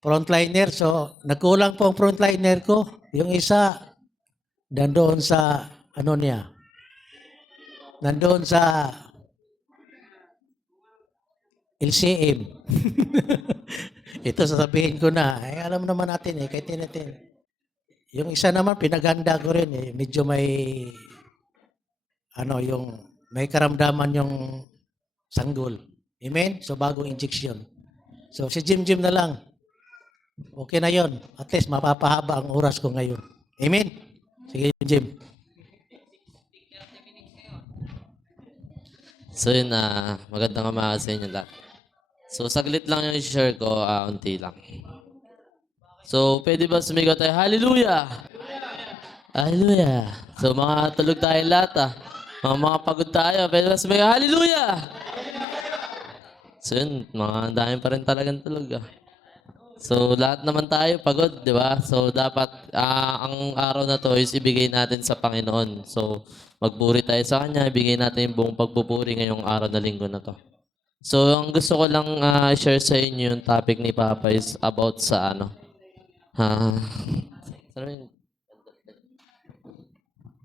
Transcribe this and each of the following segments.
frontliner. So, nagkulang po ang frontliner ko. Yung isa, nandoon sa, ano niya, nandoon sa LCM. Ito, sasabihin ko na. Alam naman natin kahit natin. Yung isa naman, pinaganda ko rin Medyo may, yung may karamdaman yung sanggol. Amen? So, bagong injection. So, si Jim na lang. Okay na yon. At least, mapapahaba ang oras ko ngayon. Amen? Sige, Jim. So yun, magandang umaga sa inyo lahat. So saglit lang yung i-share ko, unti lang. So pwede ba sumigaw tayo, Hallelujah! Hallelujah! So mga tulog tayo lahat mga pagod tayo, pwede ba sumigaw, Hallelujah! So yun, mga dami pa rin talagang tulog So lahat naman tayo pagod, di ba? So dapat ang araw na to is ibigay natin sa Panginoon. So magburi tayo sa Kanya, ibigay natin yung buong pagbuburi ngayong araw na linggo na to. So ang gusto ko lang share sa inyo yung topic ni Papa is about sa ito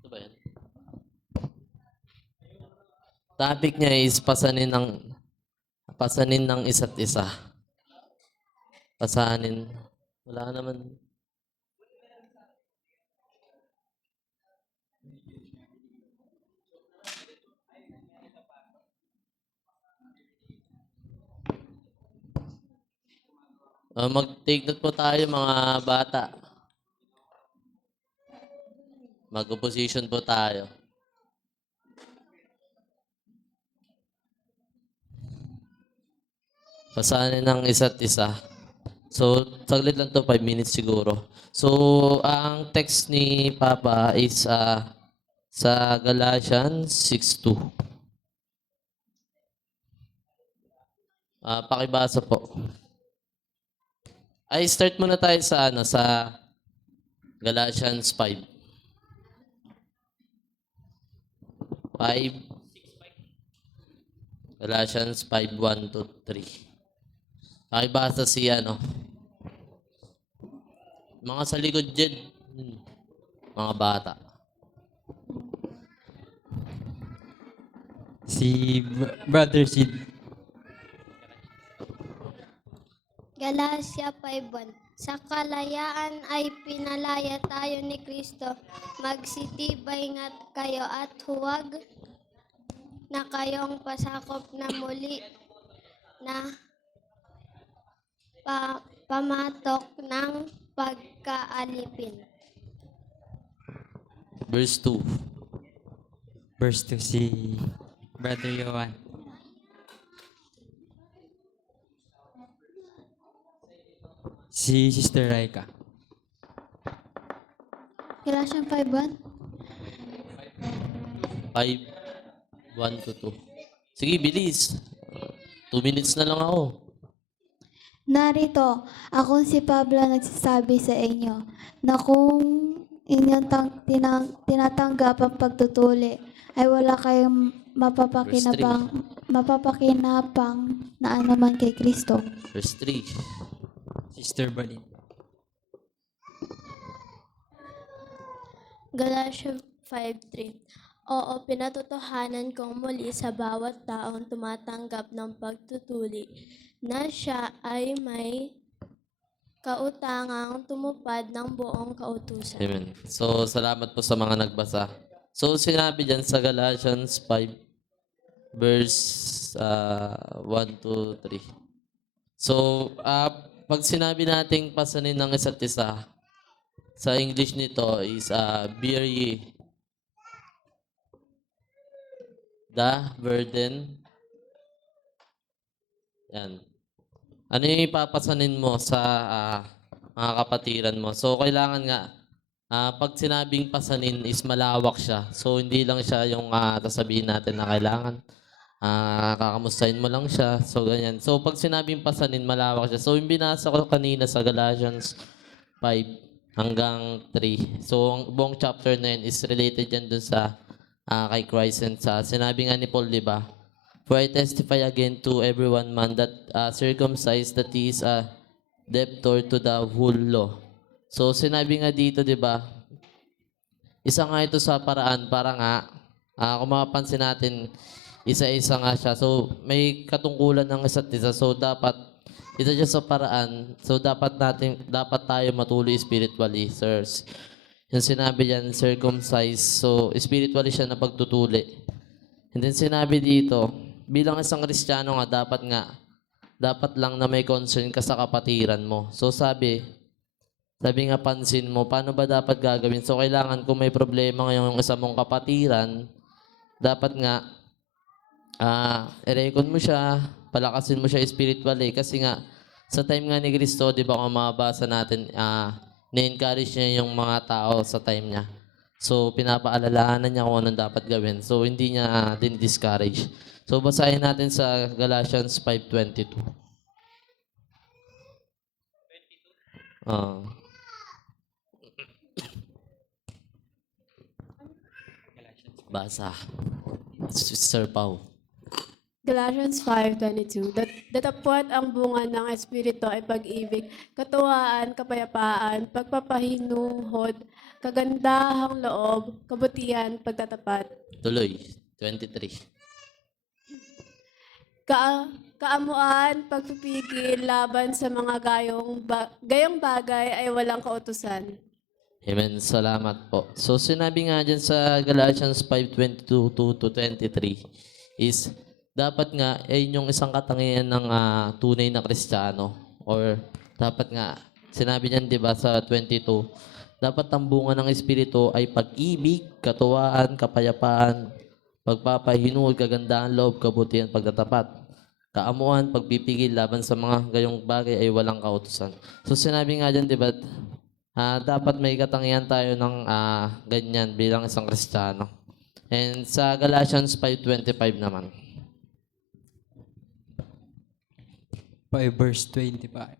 ba yan? Topic niya is pasanin ng isa't isa. Pasanin. Wala naman. Mag-take note po tayo mga bata. Mag-opposition po tayo. Pasanin ng isa't isa. So, saglit lang to 5 minutes siguro. So, ang text ni Papa is sa Galatians 6:2. Pakibasa po. Ay, start muna tayo sa Galatians 5. 5. Galatians 5:1-3. Pakibasa si mga sa likod dyan, mga bata. Si Brother Sid. Galatia 5:1. Sa kalayaan ay pinalaya tayo ni Kristo. Magsitibay nga kayo at huwag na kayong pasakop na muli na pamatok ng pagkaalipin. Verse 2. Verse 2 si Brother Johan. Si Sister Raika. Galatia 5:1. 5:1-2. Sige, bilis. 2 minutes na lang ako. Narito, ako si Pablo nagsasabi sa inyo na kung inyong tinatanggap ang pagtutuli, ay wala kayong mapapakinapang na anuman kay Kristo. Verse 3. Sister Balin. Galatia 5:3. Oo, pinatotohanan kong muli sa bawat taong tumatanggap ng pagtutuli na siya ay may kautangang tumupad ng buong kautusan. Amen. So, salamat po sa mga nagbasa. So, sinabi dyan sa Galatians 5, verse 1-3. So, pag sinabi nating pasanin ng isa't isa, sa English nito is bear ye the burden. Yan. Ano yung ipapasanin mo sa mga kapatiran mo? So, kailangan nga, pag sinabing pasanin is malawak siya. So, hindi lang siya yung sasabihin natin na kailangan. Kakamustahin mo lang siya. So, ganyan. So, pag sinabing pasanin, malawak siya. So, yung binasa ko kanina sa Galatians 5 hanggang 3. So, ang buong chapter na yun is related yan dun sa kay Christ and sa sinabi nga ni Paul, di ba? For I testify again to everyone man that circumcised, that he is debtor to the whole law. So, sinabi nga dito, di ba, isa nga ito sa paraan para nga, kung mapapansin natin, isa-isa nga siya. So, may katungkulan ng isa't isa. So, dapat, isa siya sa paraan. So, dapat tayo matuloy spiritually, sirs. Yung sinabi diyan, circumcise. So, spiritually siya na pagtutuli. And then sinabi dito, bilang isang Kristiyano nga, dapat lang na may concern ka sa kapatiran mo. So, sabi nga pansin mo, paano ba dapat gagawin? So, kailangan kung may problema ngayon yung isa mong kapatiran, dapat nga, i-recon mo siya, palakasin mo siya spiritually. Kasi nga, sa time nga ni Kristo, di ba kung mababasa natin, na-encourage niya yung mga tao sa time niya. So, pinapaalalahanan niya kung anong dapat gawin. So, hindi niya din-discourage. So, basahin natin sa Galatians 5:22. Basa. Sir Pau. Galatians 5:22. Datapwat ang bunga ng Espiritu ay pag-ibig, katuwaan, kapayapaan, pagpapahinungod, kagandahang loob, kabutihan, pagtatapat. Tuloy. 23. Kaamuan, pagpipigil laban sa mga gayong bagay ay walang kautusan. Amen. Salamat po. So, sinabi nga dyan sa Galatians 5:22-23 is, dapat nga, yung isang katangian ng tunay na Kristiyano. Or, dapat nga, sinabi niyan, di ba, sa 22, dapat ang bunga ng Espiritu ay pag-ibig, katuwaan, kapayapaan, pagpapahinul, kagandahan loob, kabutihan, pagtatapat. Kaamuan, pagpipigil laban sa mga gayong bagay ay walang kautusan. So, sinabi nga dyan, di ba, dapat may katangian tayo ng ganyan bilang isang Kristiyano. And sa Galatians 5:25 naman. 5 verse 25.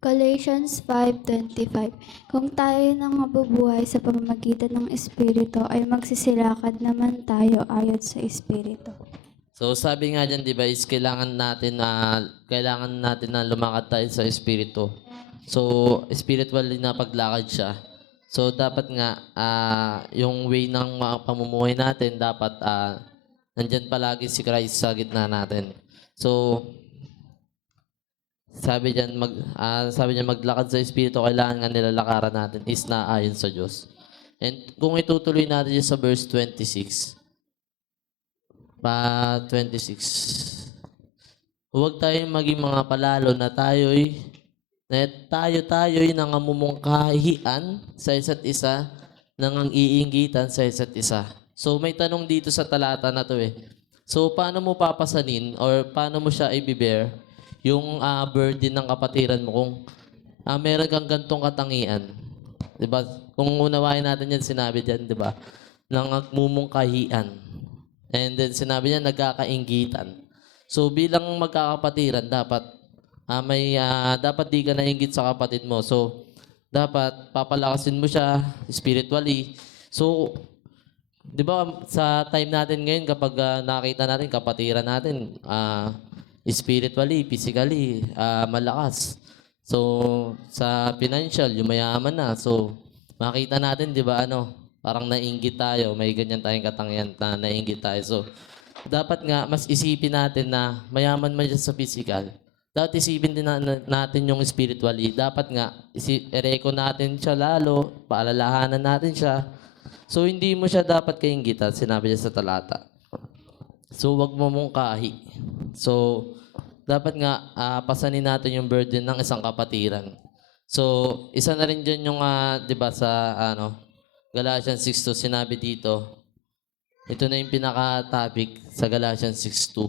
Galatians 5:25. Kung tayo nang mabubuhay sa pamamagitan ng Espiritu ay magsisilakad naman tayo ayon sa Espiritu. So sabi nga dyan, di ba, is kailangan natin na lumakad tayo sa Espiritu. So spiritually na paglakad siya. So dapat nga yung way ng pamumuhay natin dapat nandyan palagi si Christ sa gitna natin. So sabi diyan maglakad sa Espiritu, kailangan nga nilalakaran natin is naayon sa Diyos. And kung itutuloy natin sa verse 26. 26. Huwag tayong maging mga palalo na tayo'y nangamumungkahian sa isa't isa, nangang-iinggitan sa isa't isa. So may tanong dito sa talata na to eh. So paano mo papasanin or paano mo siya i-bear yung burden ng kapatiran mo kung meron kang gantong katangian? Diba? Kung unawain natin yan, sinabi diyan, diba? Nangagmumungkahian. And then sinabi niya nagkakainggitan. So bilang magkakapatiran, dapat dapat di ka nainggit sa kapatid mo. So dapat papalakasin mo siya spiritually. So 'di ba sa time natin ngayon kapag nakita natin kapatiran natin spiritually, physically malakas. So sa financial, yumayaman na. So makita natin 'di ba parang nainggit tayo, may ganyan tayong katangian na nainggit tayo. So, dapat nga, mas isipin natin na mayaman man siya sa physical. Dapat isipin din natin yung spiritually. Dapat nga, i-reco natin siya lalo, paalalahanan natin siya. So, hindi mo siya dapat kainggitan, sinabi niya sa talata. So, wag mo mungkahi. So, dapat nga, pasanin natin yung burden ng isang kapatiran. So, isa na rin dyan yung, di ba, sa, Galatians 6:2, sinabi dito, ito na yung pinaka-topic sa Galatians 6:2.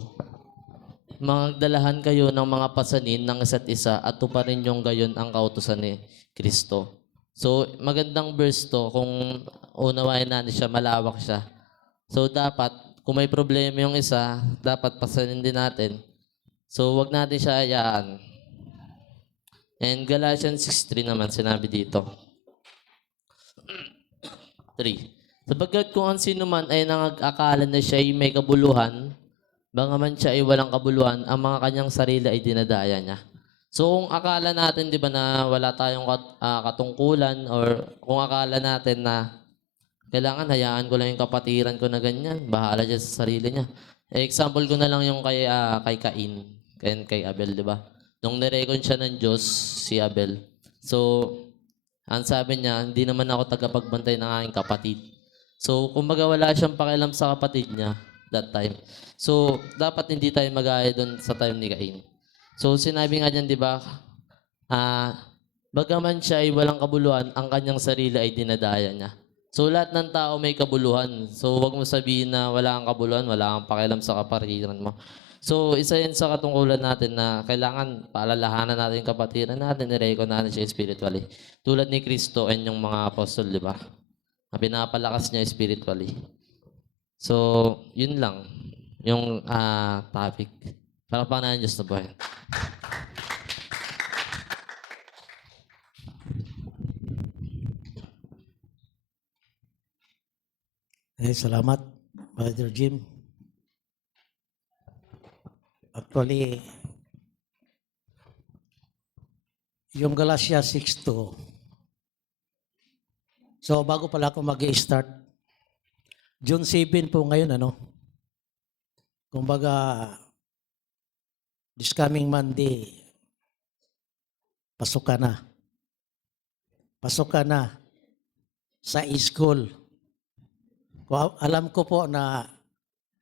Magdalahan kayo ng mga pasanin ng isa't isa at tuparin yung gayon ang kautusan ni Kristo. So, magandang verse to kung unawain natin siya, malawak siya. So, dapat, kung may problema yung isa, dapat pasanin din natin. So, wag natin siya hayaan. And Galatians 6:3 naman, sinabi dito. 3. Sapagkat kung ang sino man ay nangag-akala na siya ay may kabuluhan, Bangaman siya ay walang kabuluhan, ang mga kanyang sarili ay dinadaya niya. So kung akala natin, di ba, na wala tayong katungkulan, or kung akala natin na kailangan hayaan ko lang yung kapatiran ko na ganyan, bahala siya sa sarili niya. Example ko na lang yung kay Cain, kay Abel, di ba? Nung nirecon siya ng Diyos, si Abel. So, ang sabi niya, hindi naman ako tagapagbantay ng aking kapatid. So, kumbaga wala siyang pakialam sa kapatid niya that time. So, dapat hindi tayo mag-aaya doon sa time ni Cain. So, sinabi nga niyan, di ba, bagaman siya ay walang kabuluhan, ang kanyang sarili ay dinadaya niya. So, lahat ng tao may kabuluhan. So, wag mo sabihin na wala kang kabuluhan, wala kang pakialam sa kapatiran mo. So, isa yan sa katungkulan natin na kailangan paalalahanan natin yung kapatiran natin, i-recon natin siya spiritually. Tulad ni Kristo and yung mga apostol, di ba? Na pinapalakas niya spiritually. So, yun lang. Yung topic. Para pa na Diyos na buhay. Salamat, Brother Jim. Actually, yung Galatia 6:2. So, bago pala ako mag-start, June 7 po ngayon, ano? Kumbaga, this coming Monday, pasok ka na. Pasok ka na sa school. Alam ko po na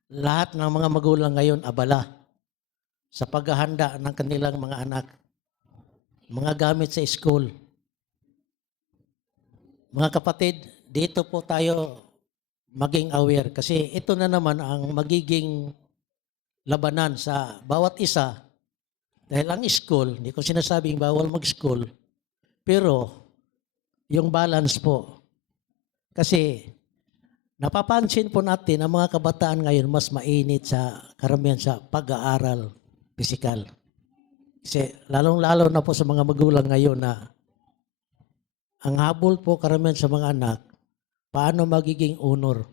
lahat ng mga magulang ngayon abala sa paghahanda ng kanilang mga anak, mga gamit sa school. Mga kapatid, dito po tayo maging aware kasi ito na naman ang magiging labanan sa bawat isa. Dahil ang school, hindi ko sinasabing bawal mag-school, pero yung balance po. Kasi napapansin po natin ang mga kabataan ngayon mas mainit sa karamihan sa pag-aaral pisikal. Kasi lalong-lalo na po sa mga magulang ngayon na ang habol po karamihan sa mga anak, paano magiging honor?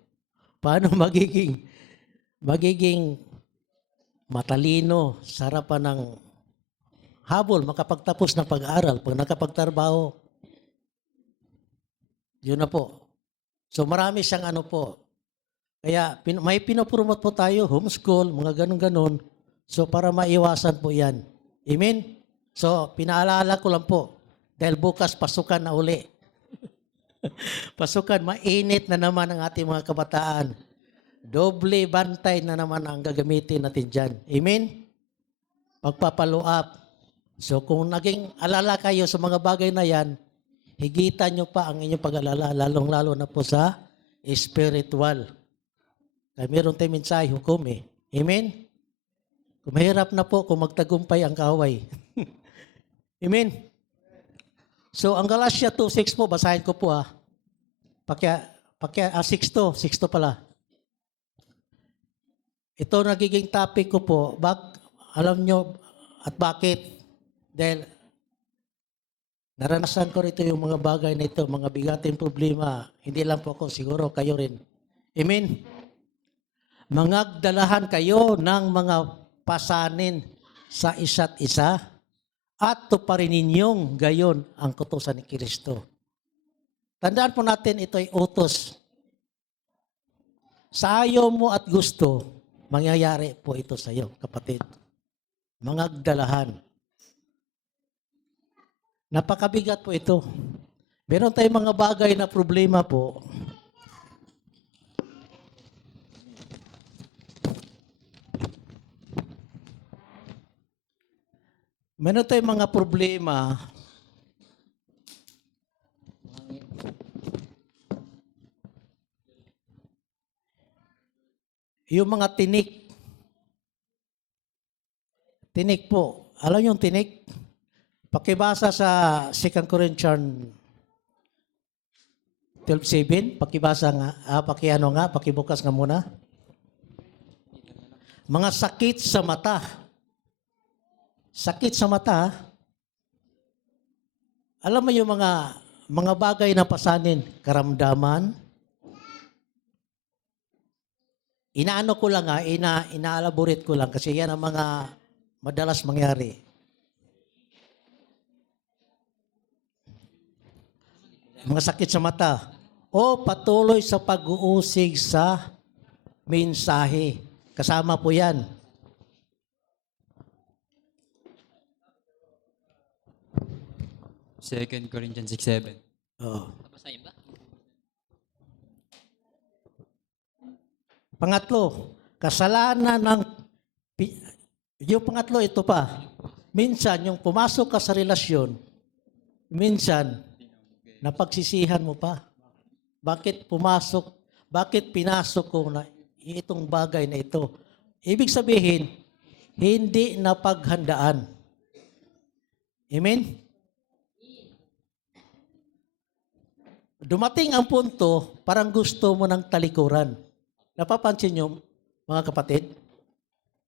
Paano magiging matalino sa harapan ng habol, makapagtapos ng pag-aaral, pag nakapagtrabaho. Yun na po. So marami siyang ano po. Kaya may pinopromote po tayo, homeschool, mga ganun-ganun. So para maiwasan po yan. Amen? So pinaalala ko lang po. Dahil bukas pasukan na uli. Pasukan, mainit na naman ang ating mga kabataan. Doble bantay na naman ang gagamitin natin dyan. Amen? Pagpapalo up. So kung naging alala kayo sa mga bagay na yan, higitan nyo pa ang inyong pag-alala, lalong-lalo na po sa spiritual. Kaya meron tayong mensahe, hukom eh. Amen? Kung mahirap na po kung magtagumpay ang kaaway. Amen? So, ang Galatia 2:6 po, basahin ko po ha. 6:2 pala. Ito nagiging topic ko po. Alam nyo at bakit? Dahil naranasan ko rito yung mga bagay na ito, mga bigating problema. Hindi lang po ako, siguro kayo rin. Amen? Mangagdalahan kayo ng mga pasanin sa isa't isa at tuparin ninyong gayon ang kutusan ni Kristo. Tandaan po natin, ito ay utos. Sa ayaw mo at gusto, mangyayari po ito sa iyo, kapatid. Mangagdalahan. Napakabigat po ito. Meron tayong mga bagay na problema po. Meron tayong mga problema yung mga tinik. Tinik po. Alam yung tinik? Pakibasa sa 2 Corinthians 12:7. Pakibasa nga. Pakibukas nga muna. Mga sakit sa mata. Sakit sa mata. Alam mo yung mga bagay na pasanin, karamdaman, Inaano ko lang ina-elaborate ko lang kasi yan ang mga madalas mangyari. Mga sakit sa mata. O patuloy sa pag-uusig sa mensahe. Kasama po yan. Second Corinthians 6:7. Oo. Pangatlo, kasalanan ng yung pangatlo ito pa. Minsan yung pumasok ka sa relasyon, minsan napagsisihan mo pa. Bakit pinasok ko na itong bagay na ito? Ibig sabihin, hindi napaghandaan. Amen? Dumating ang punto, parang gusto mo ng talikuran. Napapansin nyo, mga kapatid?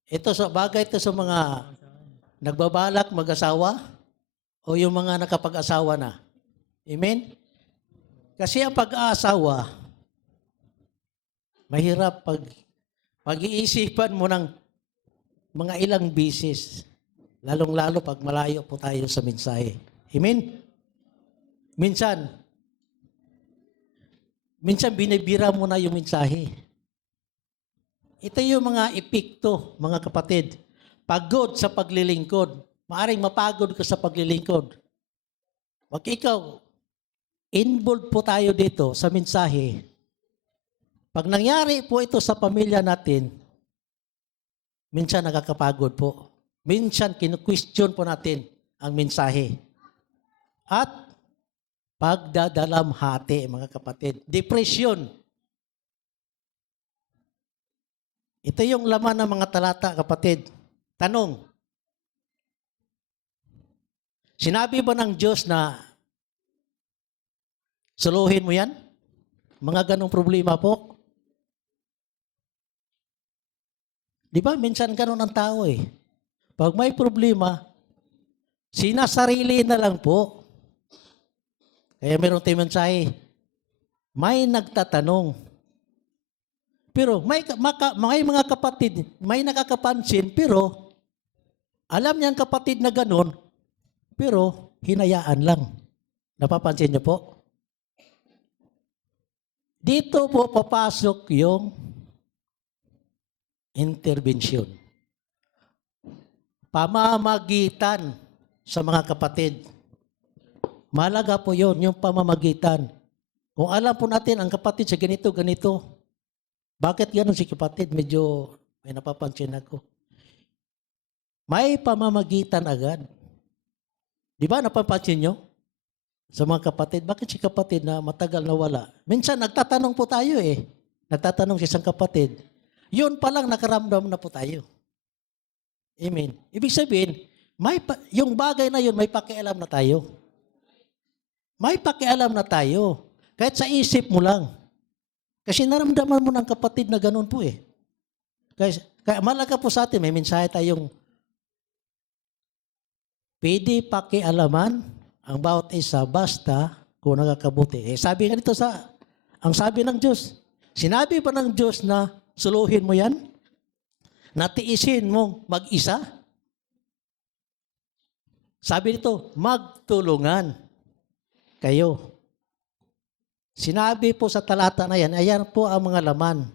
Ito sa bagay ito sa mga nagbabalak mag-asawa o yung mga nakapag-asawa na. Amen? Kasi ang pag-aasawa, mahirap pag-iisipan mo ng mga ilang bisis, lalong-lalo pag malayo po tayo sa mensahe. Amen? Minsan binibira mo na yung mensahe. Ito yung mga epekto, mga kapatid. Pagod sa paglilingkod. Maaring mapagod ka sa paglilingkod. Wag ikaw, involved po tayo dito sa mensahe. Pag nangyari po ito sa pamilya natin, minsan nakakapagod po. Minsan kinu-question po natin ang mensahe. At pagdadalamhati, mga kapatid. Depression. Ito yung laman ng mga talata, kapatid. Tanong, sinabi ba ng Diyos na suluhin mo yan? Mga ganong problema po. Di ba? Minsan ganon ang tao eh. Pag may problema, sinasarili na lang po. Kaya meron tayong mensahe, may nagtatanong. Pero may mga kapatid, may nakakapansin, pero alam niyan kapatid na ganon, pero hinayaan lang. Napapansin niyo po? Dito po papasok yung intervention. Pamamagitan sa mga kapatid. Mahalaga po yun, yung pamamagitan. Kung alam po natin, ang kapatid sa ganito, bakit gano'n si kapatid? Medyo may napapansin ako. May pamamagitan agad. Di ba napapansin nyo? Sa mga kapatid, bakit si kapatid na matagal na wala? Minsan nagtatanong po tayo eh. Nagtatanong si isang kapatid. Yun palang nakaramdam na po tayo. Amen. Ibig sabihin, yung bagay na yun, may pakialam na tayo. May pakialam na tayo. Kahit sa isip mo lang. Kasi naramdaman mo ng kapatid na ganun po eh. Kaya malaga po sa atin, may mensahe tayong pwede pakialaman ang bawat isa basta kung nakakabuti. Eh, sabi nga dito ang sabi ng Diyos, sinabi ba ng Diyos na suluhin mo yan? Natiisin mo mag-isa? Sabi dito, magtulungan kayo. Sinabi po sa talata na yan, ayan po ang mga laman.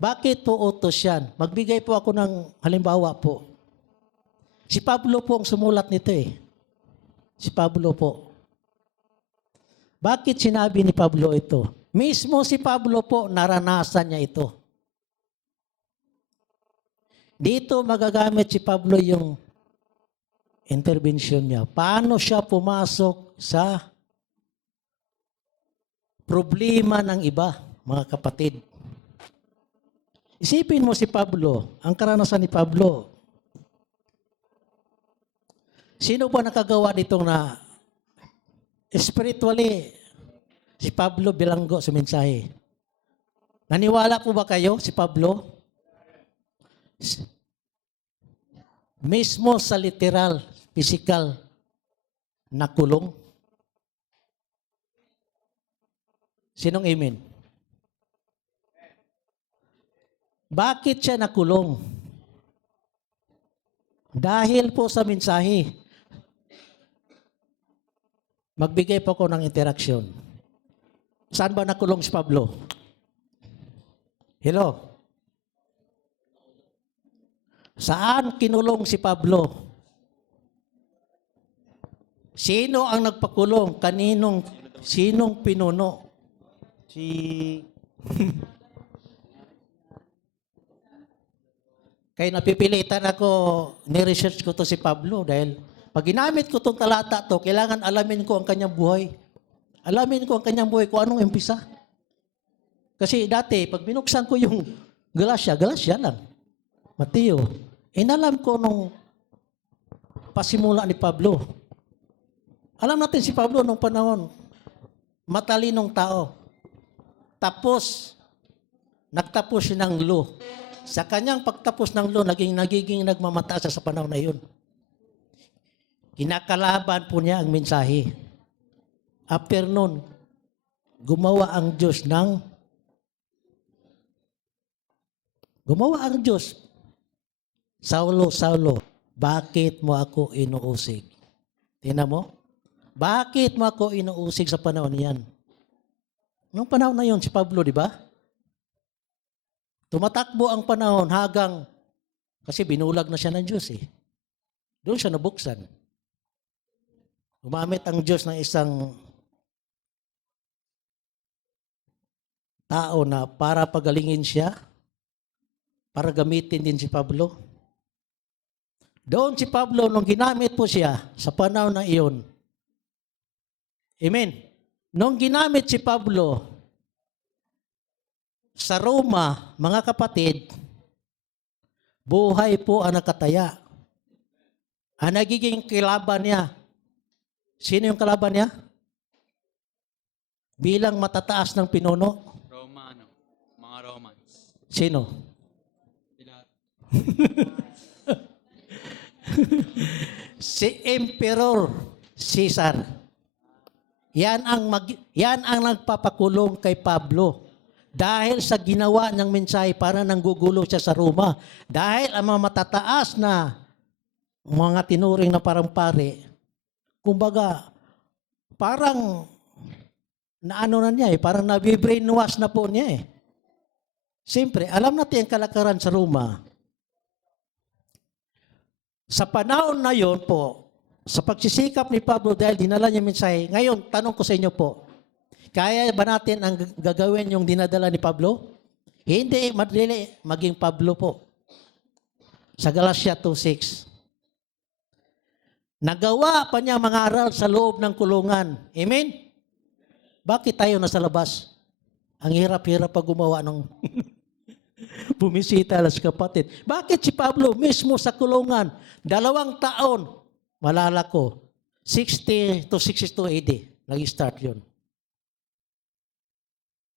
Bakit po utos yan? Magbigay po ako ng halimbawa po. Si Pablo po ang sumulat nito eh. Si Pablo po. Bakit sinabi ni Pablo ito? Mismo si Pablo po, naranasan niya ito. Dito magagamit si Pablo yung intervention niya. Paano siya pumasok sa problema ng iba, mga kapatid. Isipin mo si Pablo, ang karanasan ni Pablo. Sino ba nakagawa ditong na spiritually si Pablo bilanggo sa mensahe? Naniwala po ba kayo si Pablo? Mismo sa literal, physical na kulong. Sinong amen? Bakit siya nakulong? Dahil po sa mensahe. Magbigay po ko ng interaksyon. Saan ba nakulong si Pablo? Hello? Saan kinulong si Pablo? Sino ang nagpakulong? Sinong pinuno? Kaya napipilitan ako, ni-research ko to si Pablo dahil pag ginamit ko itong talata to, kailangan alamin ko ang kanyang buhay. Alamin ko ang kanyang buhay kung anong umpisa. Kasi dati, pag binuksan ko yung Galatia lang. Mateo. Inalam ko nung pasimula ni Pablo. Alam natin si Pablo nung panahon, matalinong tao. Tapos, nagtapos siya ng law. Sa kanyang pagtapos ng law, nagiging nagmamataas sa panahon na yun. Kinakalaban po niya ang mensahe. After nun, gumawa ang Diyos. Saulo, bakit mo ako inuusig? Tingnan mo? Bakit mo ako inuusig sa panahon niyan? Noong panahon na yun, si Pablo, di ba? Tumatakbo ang panahon kasi binulag na siya ng Diyos eh. Doon siya nabuksan. Gumamit ang Diyos ng isang tao na para pagalingin siya, para gamitin din si Pablo. Doon si Pablo, nung ginamit po siya sa panahon na iyon. Amen. Nung ginamit si Pablo sa Roma, mga kapatid, buhay po ang nakataya. Ang nagiging kalaban niya. Sino yung kalaban niya? Bilang matataas ng pinuno. Mga Romans. Sino? Si Emperor Caesar. Yan ang nagpapakulong kay Pablo. Dahil sa ginawa niyang mensahe para nanggugulo siya sa Roma. Dahil ang mga matataas na mga tinuring na parang pare, kumbaga, parang naano na niya parang nabibrainwash na po niya Siyempre, alam natin ang kalakaran sa Roma. Sa panahon na yon po, sa pagsisikap ni Pablo dahil dinala niya mensahe, ngayon, tanong ko sa inyo po, kaya ba natin ang gagawin yung dinadala ni Pablo? Hindi, madali maging Pablo po. Sa Galatia 2:6. Nagawa pa niya mangaral sa loob ng kulungan. Amen? Bakit tayo nasa labas? Ang hirap-hirap pag gumawa ng bumisita sa kapatid. Bakit si Pablo mismo sa kulungan? 2 taon. Malala ko. 60 to 62 AD. Nag-start yun.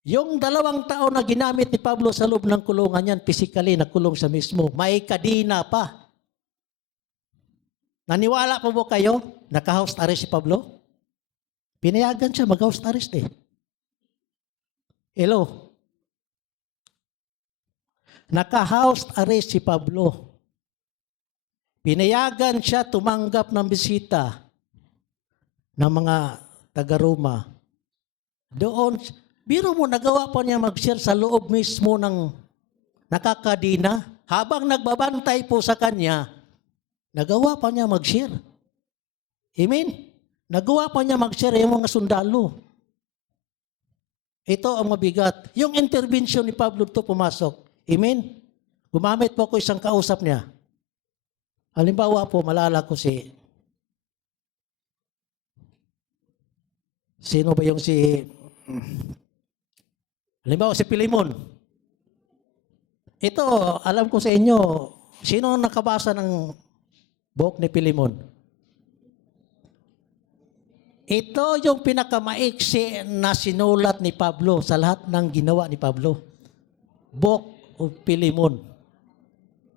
Yung 2 taon na ginamit ni Pablo sa loob ng kulungan yan, physically nakulong siya mismo. May kadina pa. Naniwala po ba kayo? Naka-house arrest si Pablo? Pinayagan siya mag-house arrest Hello? Naka-house arrest si Pablo. Pinayagan siya tumanggap ng bisita ng mga taga-Roma. Doon, biro mo, nagawa pa niya mag-share sa loob mismo ng nakakadina. Habang nagbabantay po sa kanya, nagawa pa niya mag-share. Amen? Nagawa pa niya mag-share yung mga sundalo. Ito ang mabigat. Yung intervention ni Pablo to pumasok. Amen? Gumamit po ako isang kausap niya. Halimbawa po, malala ko sino ba yung halimbawa si Pilimon. Ito, alam ko sa inyo, sino nakabasa ng book ni Pilimon? Ito yung pinakamaiksi na sinulat ni Pablo sa lahat ng ginawa ni Pablo. Book of Pilimon.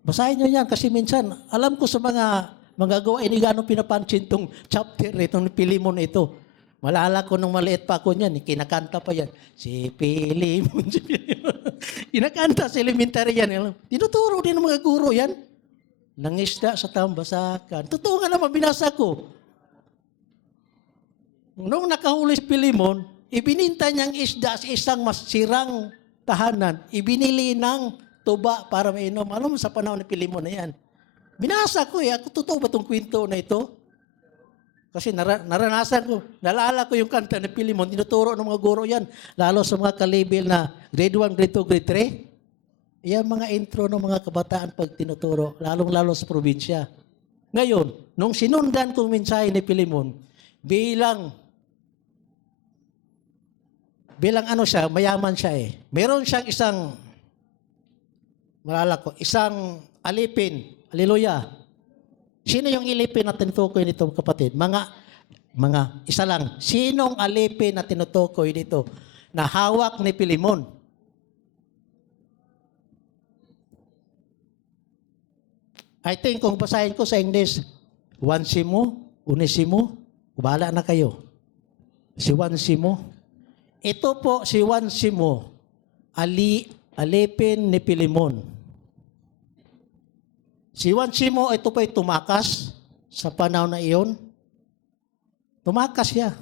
Basahin nyo yan kasi minsan, alam ko sa mga gawa, hindi gano'ng pinapansin itong chapter, itong Pilimon ito. Malala ko nung maliit pa ako niyan, kinakanta pa yan. Si Pilimon, si Pilimon. Kinakanta sa elementary yan. Tinuturo din ng mga guro yan. Nangisda sa tambasakan. Totoo nga naman, binasa ko. Nung nakahuli si Pilimon, ibininta niyang isda sa isang masirang tahanan. Ibinili ng tuba para mainom. Alam mo sa panahon ni Pilimon na yan. Binasa ko Ako, totoo ba itong kwento na ito? Kasi naranasan ko, naalala ko yung kanta ni Pilimon, tinuturo ng mga guro yan, lalo sa mga kalibil na grade 1, grade 2, grade 3. Yan mga intro ng mga kabataan pag tinuturo, lalong-lalo sa probinsya. Ngayon, nung sinundan kong mensahe ni Pilimon, bilang ano siya, mayaman siya Meron siyang isang alipin, haleluya. Sino yung alipin na tinutukoy nito, kapatid? Isa lang. Sinong alipin na tinutukoy dito na hawak ni Pilimon? I think kung basahin ko sa English, Onesimo, bahala na kayo. Si Onesimo. Ito po si Onesimo, alipin ni Pilimon. Si Onesimo, ito po'y tumakas sa panahon na iyon. Tumakas siya.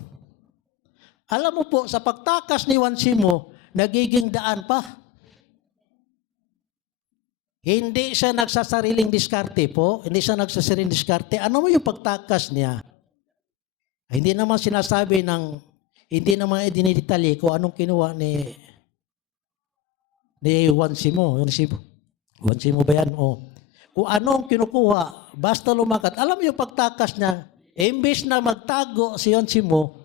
Alam mo po, sa pagtakas ni Onesimo, nagiging daan pa. Hindi siya nagsasariling diskarte po. Hindi siya nagsasariling diskarte. Ano mo yung pagtakas niya? Hindi naman sinasabi hindi naman idinidetalye kung anong kinuha ni Onesimo. Onesimo ba yan? Kung anong kinukuha, basta lumakat. Alam mo yung pagtakas niya, imbes na magtago si Onesimo,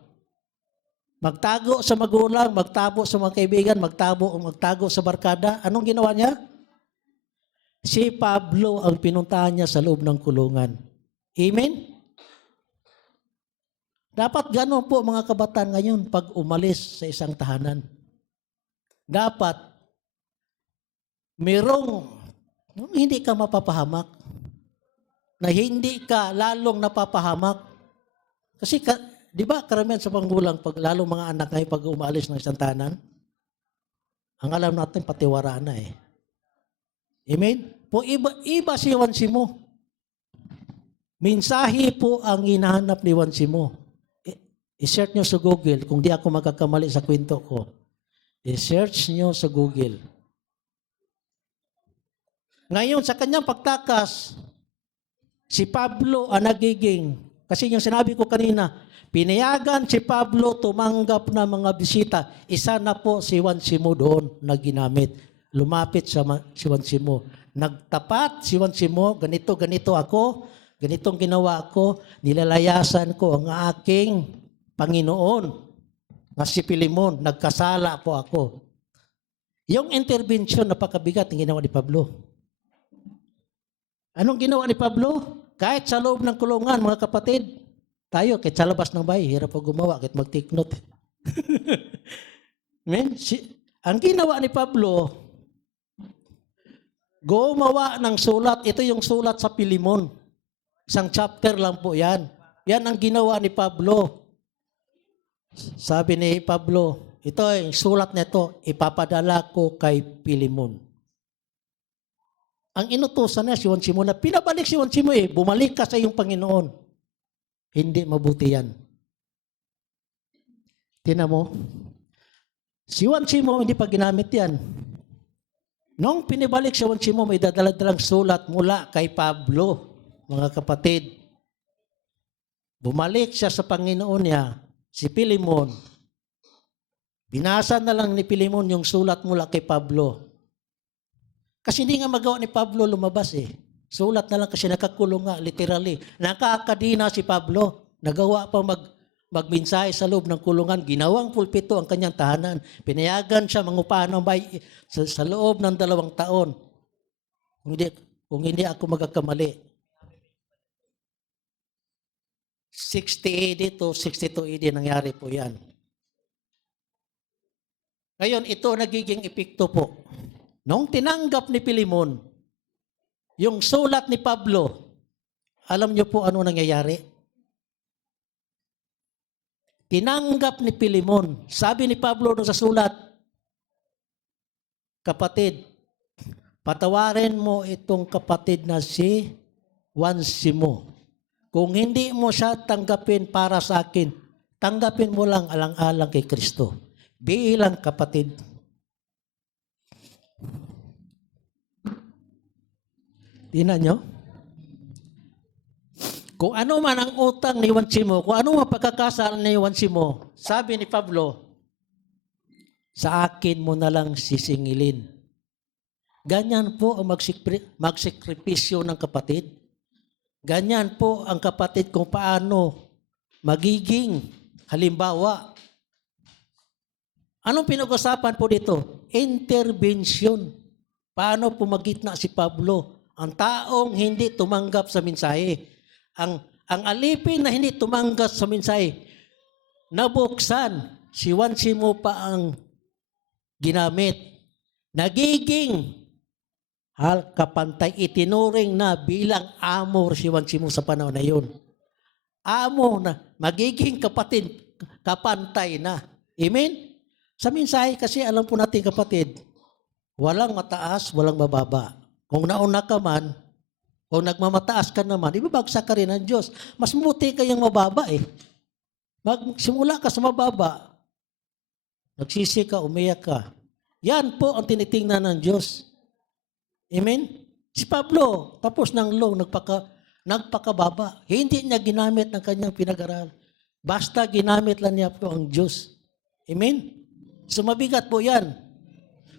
magtago sa magulang, magtago sa mga kaibigan, magtago sa barkada, anong ginawa niya? Si Pablo ang pinuntahan niya sa loob ng kulungan. Amen? Dapat gano'n po mga kabataan ngayon pag umalis sa isang tahanan. Dapat merong hindi ka mapapahamak, na hindi ka lalong napapahamak. Kasi, di ba, karamihan sa panggulang, lalong mga anak ngayon pag umalis ng isang tahanan, ang alam natin, patiwaraan na Amen? Po, iba si Onesimo. Mensahe po ang hinahanap ni Onesimo. I-search nyo sa Google, kung di ako magkakamali sa kwento ko. I-search nyo sa Google. Ngayon, sa kanyang pagtakas, si Pablo ang nagiging, kasi yung sinabi ko kanina, pinayagan si Pablo tumanggap ng mga bisita. Isa na po si Onesimo doon na ginamit. Lumapit si Onesimo. Nagtapat si Onesimo, ganito ako, ganitong ginawa ko, nilalayasan ko ang aking Panginoon na si Pilimon, nagkasala po ako. Yung intervention, napakabigat ang ginawa ni Pablo. Anong ginawa ni Pablo? Kahit sa loob ng kulungan, mga kapatid, tayo, kahit sa labas ng bahay, hirap po gumawa, kahit mag-take note. Ang ginawa ni Pablo, gumawa ng sulat. Ito yung sulat sa Pilimon. Isang chapter lang po yan. Yan ang ginawa ni Pablo. Sabi ni Pablo, ito yung sulat nito, ipapadala ko kay Pilimon. Ang inutusan na si Onesimo na pinabalik si Onesimo bumalik ka sa iyong Panginoon. Hindi mabuti yan. Tingnan mo. Si Onesimo hindi pa ginamit yan. Nung pinibalik si Onesimo, may dadala-dalang sulat mula kay Pablo, mga kapatid. Bumalik siya sa Panginoon niya, si Pilimon. Binasa na lang ni Pilimon yung sulat mula kay Pablo. Kasi hindi nga magawa ni Pablo lumabas Sulat na lang kasi nakakulong nga, literally. Nakakadina si Pablo. Nagawa pa magmensahe sa loob ng kulungan. Ginawang pulpito ang kanyang tahanan. Pinayagan siya mangupahan ng bahay sa loob ng 2 taon. Kung hindi ako magkakamali. 60 AD to 62 AD nangyari po yan. Ngayon, ito nagiging epekto po. Nung tinanggap ni Pilimon, yung sulat ni Pablo, alam niyo po ano nangyayari? Tinanggap ni Pilimon. Sabi ni Pablo doon sa sulat, Kapatid, patawarin mo itong kapatid na si Wansimo. Kung hindi mo siya tanggapin para sa akin, tanggapin mo lang alang-alang kay Kristo. Bilang kapatid. Tingnan nyo. Kung ano man ang utang ni Wansimo, kung ano man pagkakasal ni Wansimo, sabi ni Pablo, sa akin mo na lang sisingilin. Ganyan po ang magsakripisyo ng kapatid. Ganyan po ang kapatid kung paano magiging halimbawa. Anong pinag-usapan po dito? Intervention. Paano pumagitna si Pablo? Ang taong hindi tumanggap sa mensahe. Ang alipin na hindi tumanggap sa mensahe, nabuksan, si Wansimo pa ang ginamit. Nagiging kapantay, itinuring na bilang amo si Wansimo sa panahon na yun. Amo na, magiging kapatid, kapantay na. Amen? Sa mensahe kasi alam po natin kapatid, walang mataas, walang mababa. Kung nauna ka man, o nagmamataas ka naman, ibabagsak ka rin ng Diyos. Mas mabuti kayang mababa eh. Magsimula ka sa mababa, nagsisi ka, umiyak ka. Yan po ang tinitingnan ng Diyos. Amen? Si Pablo, tapos ng law, nagpakababa. Hindi niya ginamit ng kanyang pinag-aral. Basta ginamit lang niya po ang Diyos. Amen? So mabigat po yan.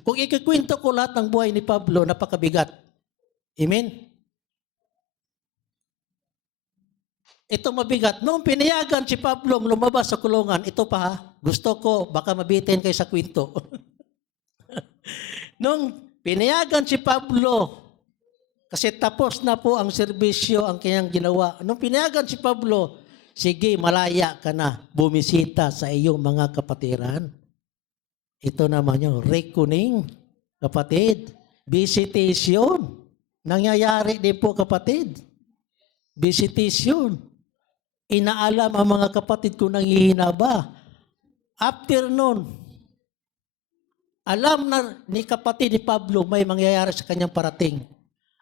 Kung ikikwento ko lahat ng buhay ni Pablo, napakabigat. Amen? Ito mabigat. Noong pinayagan si Pablo lumabas sa kulungan, ito pa ha, gusto ko, baka mabitin kayo sa kwento. Noong pinayagan si Pablo, kasi tapos na po ang serbisyo, ang kanyang ginawa. Noong pinayagan si Pablo, sige, malaya ka na, bumisita sa iyong mga kapatiran. Ito naman yung reckoning, kapatid. Visitation. Nangyayari din po, kapatid. Visitation. Inaalam ang mga kapatid kung nanghihina ba. After nun, alam na ni kapatid ni Pablo may mangyayari sa kanyang parating.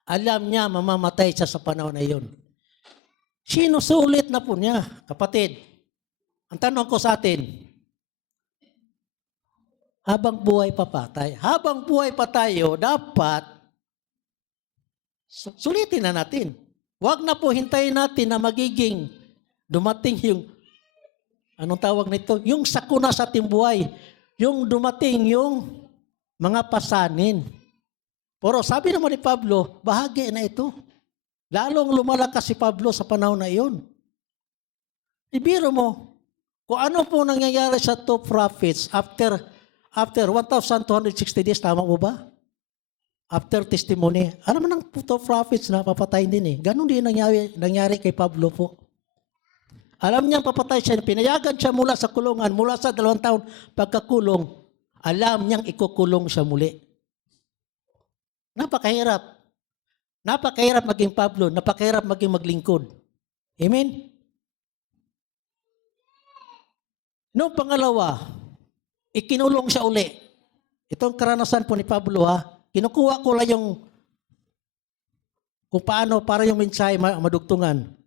Alam niya mamamatay siya sa panahon na yun. Sinusulit na po niya, kapatid. Ang tanong ko sa atin, habang buhay pa tayo, dapat sulitin na natin. Huwag na po hintayin natin na magiging dumating yung, anong tawag nito? Yung sakuna sa ating buhay. Yung dumating yung mga pasanin. Pero sabi naman ni Pablo, bahagi na ito. Lalong lumalakas si Pablo sa panahon na iyon. Ibiro mo, kung ano po nangyayari sa two prophets after 1,260 days, tama mo ba? After testimony. Alam mo ng two prophets na papatayin din eh. Ganon din nangyari kay Pablo po. Alam niyang papatay siya, pinayagan siya mula sa kulungan, mula sa 2 taon pagkakulong, alam niyang ikukulong siya muli. Napakahirap. Napakahirap maging Pablo, napakahirap maging maglingkod. Amen? Noong pangalawa, ikinulong siya uli. Itong karanasan po ni Pablo ha, kinukuha ko lang yung kung paano para yung mensahe madugtungan.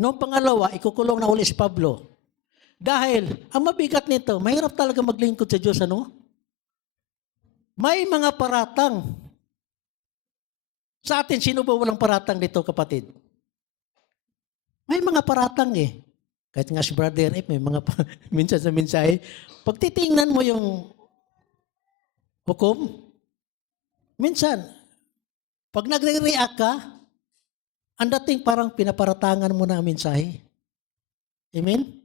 Noong pangalawa, ikukulong na uli si Pablo. Dahil, ang mabigat nito, mahirap talaga maglingkod sa Diyos, ano? May mga paratang. Sa atin, sino ba walang paratang dito, kapatid? May mga paratang eh. Kahit nga si Brother F, may mga minsan sa mensahe. Pag titingnan mo yung hukom, minsan, pag nagre-react ka, ang dating parang pinaparatangan mo na ang mensahe. Amen?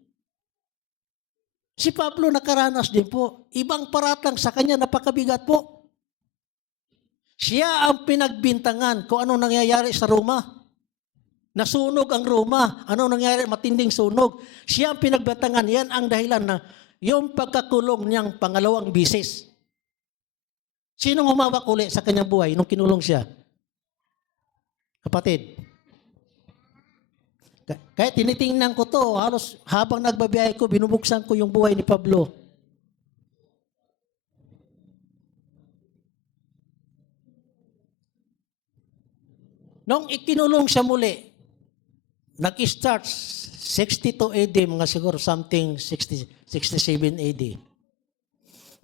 Si Pablo nakaranas din po. Ibang paratang sa kanya, napakabigat po. Siya ang pinagbintangan kung anong nangyayari sa Roma. Nasunog ang Roma. Anong nangyayari? Matinding sunog. Siya ang pinagbintangan. Yan ang dahilan na yung pagkakulong niyang pangalawang bisis. Sinong humawak uli sa kanyang buhay nung kinulong siya? Kapatid. Kaya tinitingnan ko to, halos habang nagbabiyahe ko, binubuksan ko yung buhay ni Pablo. Nung ikinulong siya muli, nag-start 62 AD, mga siguro something 67 AD.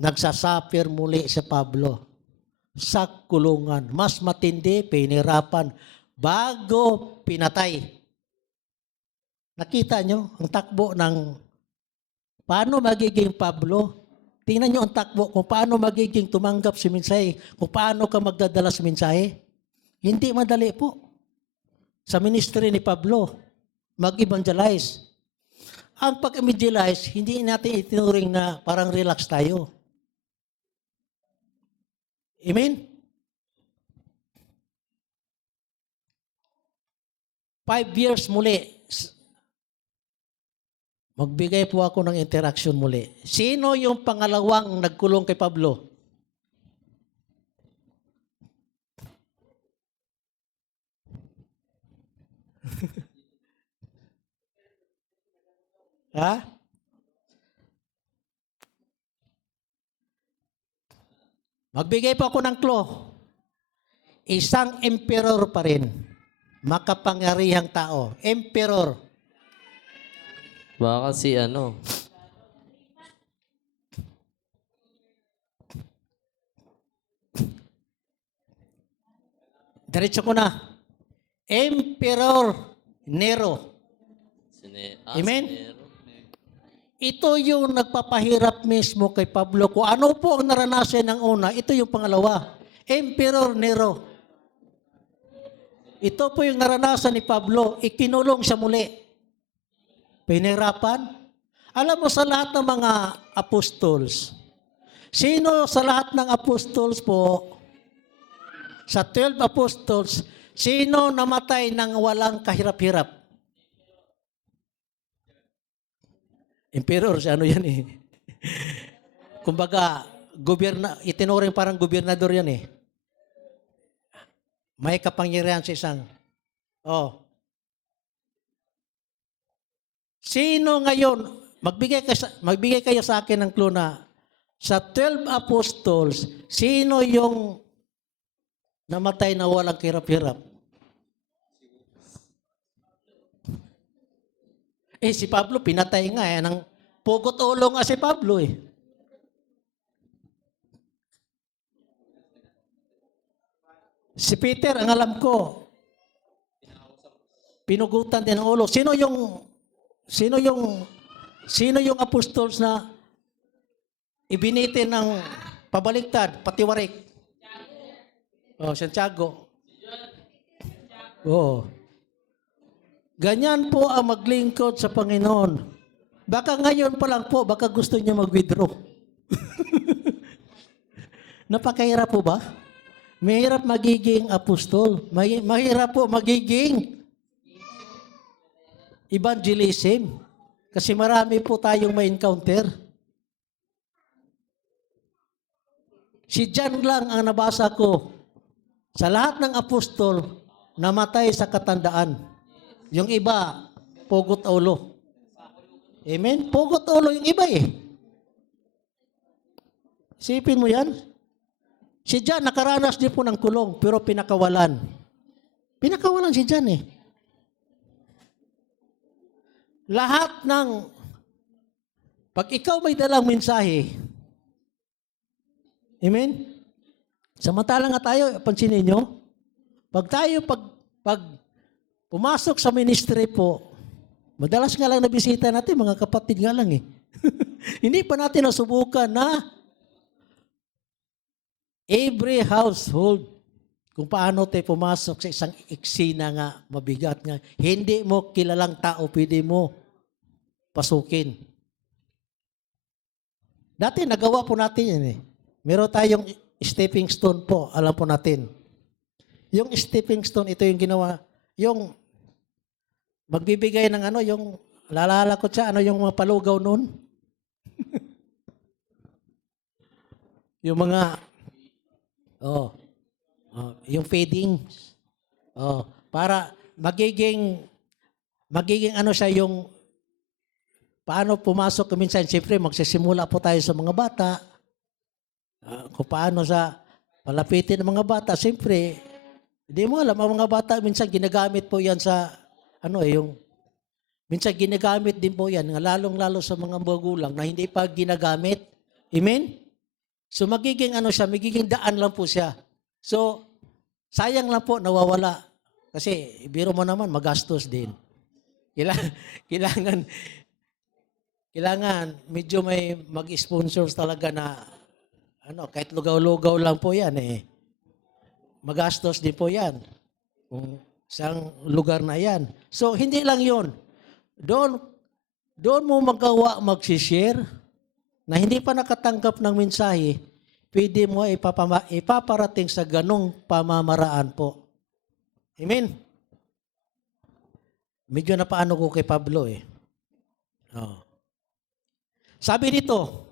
Nagsasuffer muli si Pablo sa kulungan. Mas matindi, pinirapan, bago pinatay. Nakita nyo ang takbo ng paano magiging Pablo? Tingnan nyo ang takbo kung paano magiging tumanggap si mensahe, kung paano ka magdadala sa mensahe. Hindi madali po. Sa ministry ni Pablo, mag-evangelize. Ang pag-evangelize, hindi natin itinuring na parang relax tayo. Amen? 5 years muli, magbigay po ako ng interaction muli. Sino yung pangalawang nagkulong kay Pablo? Ha? Magbigay po ako ng clue. Isang emperor pa rin. Makapangyarihang tao. Emperor. Baka si ano. Diretso ko na. Emperor Nero. Amen? Si Nero. Ito yung nagpapahirap mismo kay Pablo. Kung ano po ang naranasan ng una, ito yung pangalawa. Emperor Nero. Ito po yung naranasan ni Pablo. Ikinulong siya muli. Pinirapan. Alam mo sa lahat ng mga apostles, sino sa lahat ng apostles po, sa 12 apostles, sino namatay ng walang kahirap-hirap? Emperor, ano yan eh. Kumbaga, itinuring parang gobernador yan eh. May kapangyarihan sa isang. Oh. Sino ngayon, magbigay kayo sa akin ng clue na sa 12 apostles, sino yung namatay na walang kahirap-hirap? Si Pablo, pinatay nga eh. Nang pugot ulo nga si Pablo eh. Si Peter, ang alam ko, pinugutan din ang ulo. Sino yung apostles na ibinitin ng pabaliktad, patiwarik? Santiago. Ganyan po ang maglingkod sa Panginoon. Baka ngayon pa lang po, baka gusto niya mag-withdraw. Napakahirap po ba? Mahirap magiging apostol. Mahirap po magiging evangelism. Kasi marami po tayong may encounter. Si John lang ang nabasa ko. Sa lahat ng apostol, namatay sa katandaan. Yung iba, pugot ulo. Amen? Pugot ulo yung iba eh. Isipin mo yan. Si John, nakaranas din po ng kulong, pero pinakawalan. Pinakawalan si John eh. Lahat ng, pag ikaw may dalang mensahe, amen? Samantalang nga tayo, pansinin nyo, pag pumasok sa ministry po, madalas nga lang nabisita natin, mga kapatid nga lang eh. Hindi pa natin nasubukan na every household, kung paano tayo pumasok sa isang eksena nga, mabigat nga, hindi mo kilalang tao, pwede mo pasukin. Dati nagawa po natin yan eh. Meron tayong stepping stone po, alam po natin. Yung stepping stone, ito yung ginawa, yung magbibigay ng yung lalala ko siya, yung mga palugaw noon. Yung mga, yung feeding. Para magiging siya yung, paano pumasok minsan, siyempre magsisimula po tayo sa mga bata, kung paano sa palapitin ng mga bata, siyempre, Hindi mo alam, ang mga bata minsan ginagamit po yan sa, minsan ginagamit din po yan, lalong-lalo sa mga magulang na hindi pa ginagamit. Amen? So magiging magiging daan lang po siya. So, sayang lang po, nawawala. Kasi, biro mo naman, magastos din. Kailangan medyo may mag-sponsors talaga na, kahit lugaw-lugaw lang po yan magastos din po yan. Kung saan lugar na yan. So, hindi lang yun. Doon mo magawa mag-share na hindi pa nakatanggap ng mensahe, pwede mo ipaparating sa ganong pamamaraan po. Amen? Medyo napaano ko kay Pablo Sabi dito,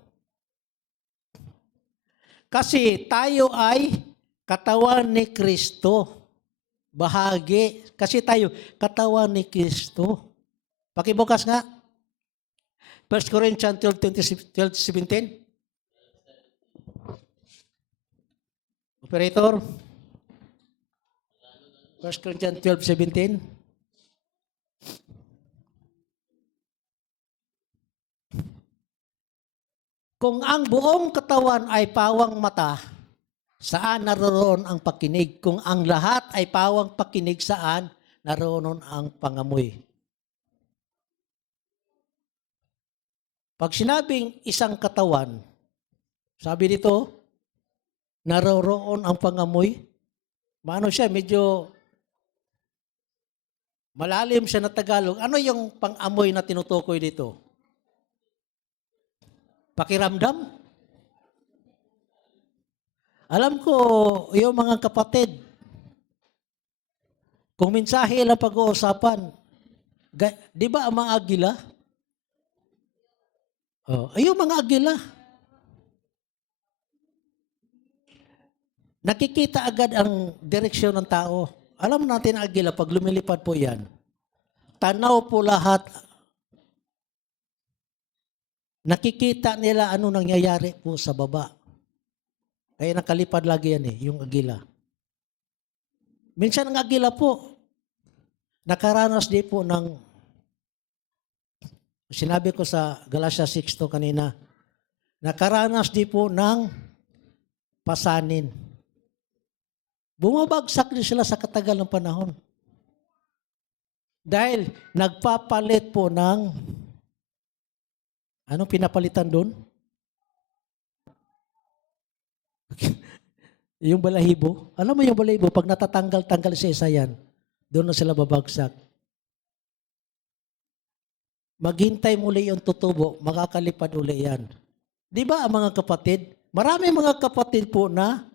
kasi tayo ay katawan ni Kristo. Bahagi. Kasi tayo, katawan ni Kristo. Pakibukas nga. 1 Corinthians 12:17. Operator. 1 Corinthians 12:17. Kung ang buong katawan ay pawang mata, saan naroon ang pakinig? Kung ang lahat ay pawang pakinig, saan naroon ang pangamoy? Pag sinabing isang katawan, sabi dito, naroon ang pangamoy. Maano siya, medyo malalim siya na Tagalog. Ano yung pangamoy na tinutukoy dito? Pakiramdam? Alam ko, yung mga kapatid, kung mensahe lang pag-uusapan, di ba ang mga agila? Yung mga agila. Nakikita agad ang direksyon ng tao. Alam natin ang agila, pag lumilipad po yan, tanaw po lahat. Nakikita nila ano nangyayari po sa baba. Kaya nakalipad lagi yan yung agila. Minsan ang agila po, nakaranas din po ng, sinabi ko sa Galatia 6 kanina, nakaranas din po ng pasanin. Bumabagsak din sila sa katagal ng panahon. Dahil nagpapalit po ng, anong pinapalitan doon? Yung balahibo. Alam mo yung balahibo, pag natatanggal-tanggal sa isa yan, doon na sila babagsak. Maghintay muli yung tutubo, makakalipad uli yan. Di ba ang mga kapatid? Marami mga kapatid po na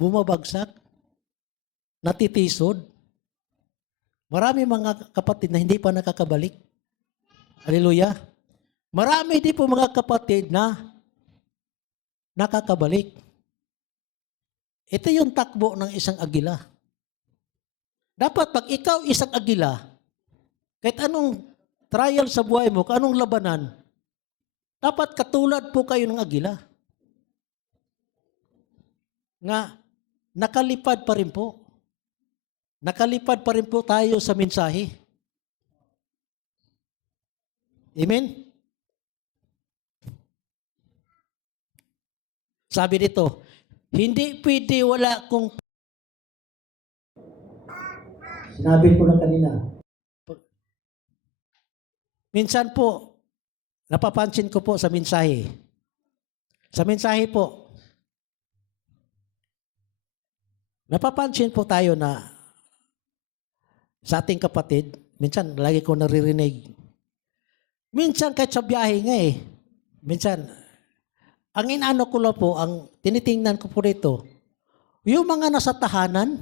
bumabagsak, natitisod. Marami mga kapatid na hindi pa nakakabalik. Hallelujah. Marami din po mga kapatid na nakakabalik. Ito yung takbo ng isang agila. Dapat pag ikaw isang agila, kahit anong trial sa buhay mo, anong labanan, dapat katulad po kayo ng agila. Nga, nakalipad pa rin po. Nakalipad pa rin po tayo sa mensahe. Amen? Sabi dito, hindi pwede wala kung... Sinabi ko na kanina. Minsan po, napapansin ko po sa mensahe. Sa mensahe po, napapansin po tayo na sa ating kapatid, minsan lagi ko naririnig. Minsan kahit sa biyahe nga minsan, ang inaano ko lang po, ang tinitingnan ko po rito, yung mga nasa tahanan,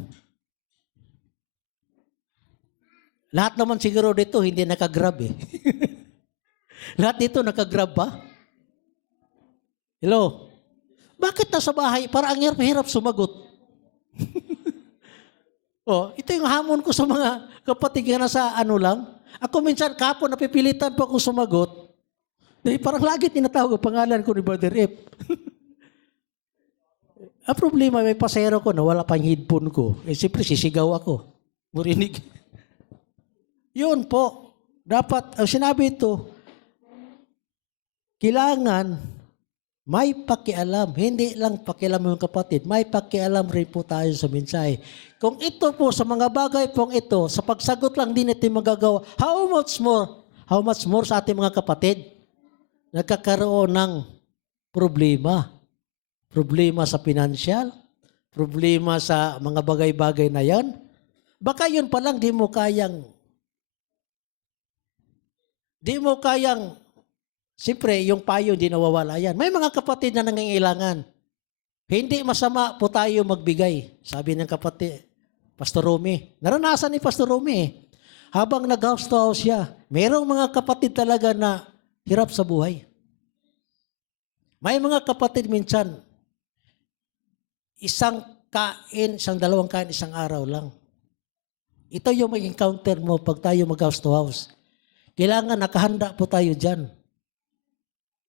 lahat naman siguro dito hindi nakagrab Lahat dito nakagrab pa? Hello? Bakit nasa bahay? Para ang hirap sumagot. Ito yung hamon ko sa mga kapatid na nasa lang. Ako minsan kapon napipilitan po akong sumagot. Dahil parang lagi tinatawag ang pangalan ko ni Brother F. Ang problema, may pasero ko na wala pang headphone ko. Eh, siyempre, sisigaw ako. Murinig. Yun po. Dapat, ang sinabi ito, kailangan may pakialam. Hindi lang pakialam yung kapatid. May pakialam rin po tayo sa mensahe. Kung ito po, sa mga bagay pong ito, sa pagsagot lang din ito magagawa, how much more sa ating mga kapatid, nagkakaroon ng problema. Problema sa financial, problema sa mga bagay-bagay na yan. Baka yun pa lang, di mo kayang, siyempre, yung payo hindi nawawala yan. May mga kapatid na nangangailangan. Hindi masama po tayo magbigay. Sabi ng kapatid, Pastor Romy. Naranasan ni Pastor Romy. Habang nag-house to house siya, mayroong mga kapatid talaga na hirap sa buhay. May mga kapatid minsan, isang dalawang kain, isang araw lang. Ito yung mag-encounter mo pag tayo mag-house to house. Kailangan nakahanda po tayo dyan.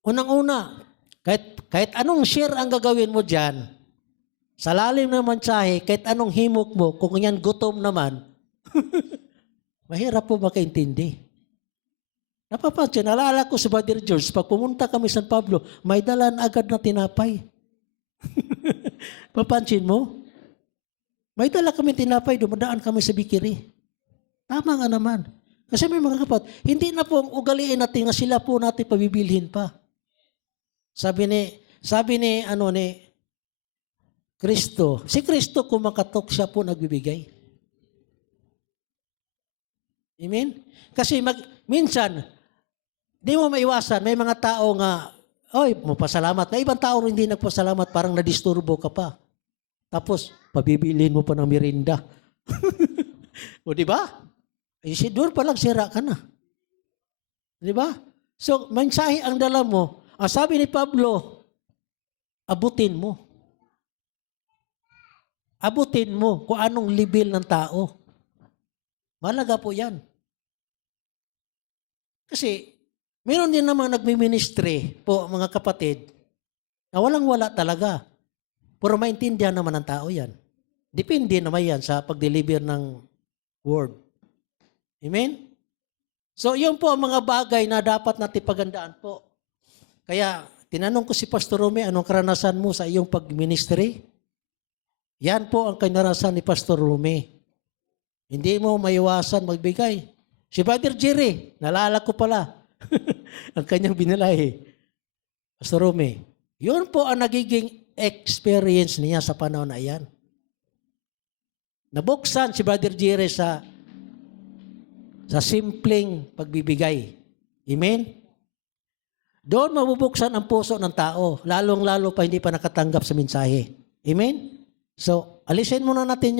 Unang-una, kahit anong share ang gagawin mo dyan, sa lalim ng mensahe, kahit anong himok mo, kung yan gutom naman, mahirap po makaintindi. Napapansin, naalala ko si Brother George, pag pumunta kami sa San Pablo, may dalan agad na tinapay. Papansin mo? May dala kami tinapay, dumadaan kami sa bikiri. Tama nga naman. Kasi may mga kapatid, hindi na po ang ugaliin natin na sila po natin pabibilhin pa. Sabi ni Kristo, si Kristo kumakatok, siya po nagbibigay. Amen? Kasi minsan, di mo maiwasan, may mga tao nga, mapasalamat. May ibang tao rin hindi nagpasalamat, parang nadisturbo ka pa. Tapos, pabibilin mo pa ng merinda. O di ba? Doon pa lang sira ka na. Di ba? So, mensahe ang dala mo. Ang sabi ni Pablo, abutin mo. Abutin mo kung anong level ng tao. Malaga po yan. Kasi, meron din namang nagmi-ministry po, mga kapatid, na walang-wala talaga. Pero maintindihan naman ng tao yan. Depende naman yan sa pag-deliver ng word. Amen? So, yun po ang mga bagay na dapat natin pagandaan po. Kaya, tinanong ko si Pastor Rome, anong karanasan mo sa iyong pag-ministry? Yan po ang karanasan ni Pastor Rome. Hindi mo maiwasan magbigay. Si Brother Jerry, nalala ko pala. Ang kanyang binalay. Pastor Rome, yun po ang nagiging experience niya sa panahon na yan. Nabuksan si Brother Jerry sa simpleng pagbibigay. Amen? Doon mabubuksan ang puso ng tao, lalong-lalo pa hindi pa nakatanggap sa mensahe. Amen? So, alisin muna natin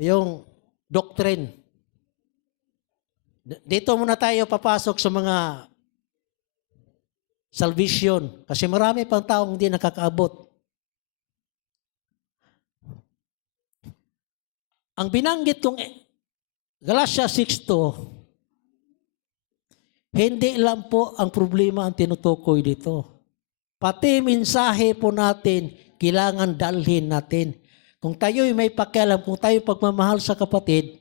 yung doctrine. Dito muna tayo papasok sa mga salvation. Kasi marami pang taong hindi nakakaabot. Ang binanggit kong Galatia 6:2, hindi lang po ang problema ang tinutukoy dito. Pati mensahe po natin, kailangan dalhin natin. Kung tayo'y may pakialam, kung tayo pagmamahal sa kapatid,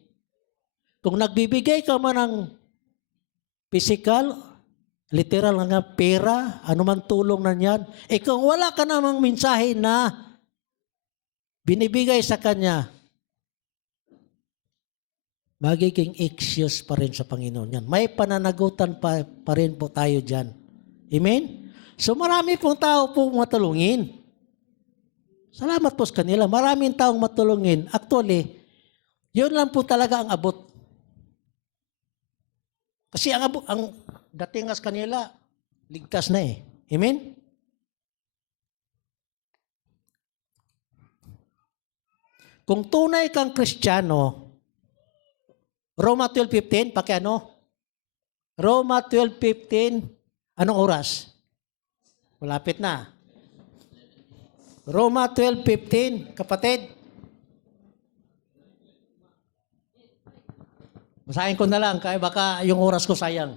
kung nagbibigay ka man ng physical, literal nga pera, anuman tulong na yan, kung wala ka namang mensahe na binibigay sa kanya, magiging excuse pa rin sa Panginoon yan. May pananagutan pa rin po tayo dyan. Amen? So marami pong tao po matulungin. Salamat po sa kanila. Maraming taong matulungin. Actually, yun lang po talaga ang abot. Kasi ang dating sa kanila, ligtas na eh. Amen? Kung tunay kang Kristiyano, Roma 12:15, Roma 12:15, anong oras? Malapit na. Roma 12:15, kapatid. Basahin ko na lang, kaya baka yung oras ko sayang.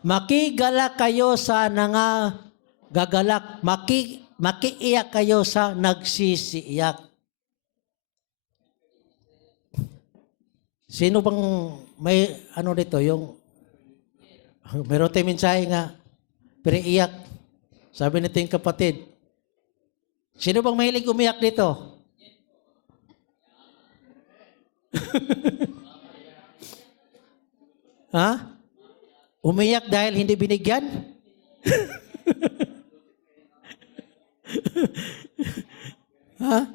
Makigalak kayo sa nangagagalak. makiiyak kayo sa nagsisiiyak. Sino bang may ano dito, yung meron tayong mensahe nga, pero iyak. Sabi nito yung kapatid. Sino bang mahilig umiyak dito? Ha? Umiyak dahil hindi binigyan? Ha?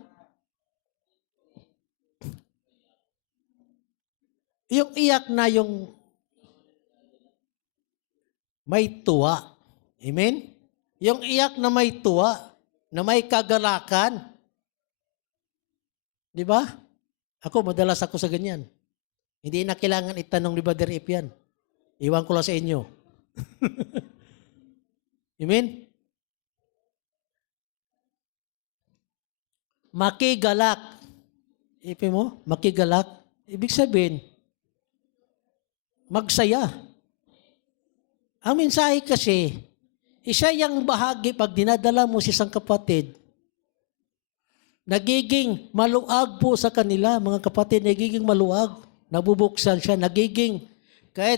Yung iyak na yung may tuwa. Amen? Yung iyak na may tuwa, na may kagalakan. Di ba? Madalas ako sa ganyan. Hindi na kailangan itanong ni Brother Ip yan. Iwan ko lang sa inyo. Amen? Makigalak. Ipin mo? Makigalak. Ibig sabihin, magsaya. Ang mensahe kasi, isa yung bahagi pag dinadala mo sa isang kapatid, nagiging maluag po sa kanila, mga kapatid, nagiging maluag. Nabubuksan siya, nagiging, kahit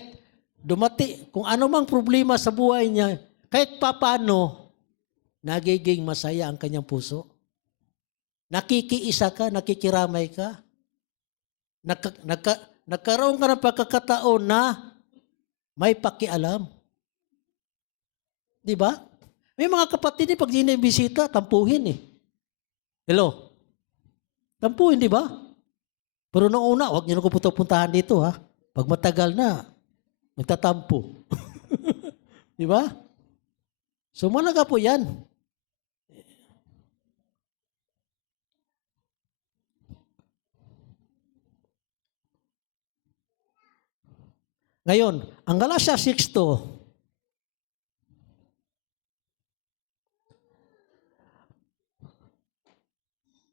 kung ano mang problema sa buhay niya, kahit papano, nagiging masaya ang kanyang puso. Nakikiisa ka, nakikiramay ka. Nagkaroon ka ng pagkakataon na may pakialam. Di ba? May mga kapatid pag di na bisita, tampuhin eh. Hello? Tampuhin, di ba? Pero noong una, huwag niyo na ko puntahan dito ha. Pag matagal na, magtatampo. Di ba? So malaga po yan. Ngayon, ang Galatia 6:2,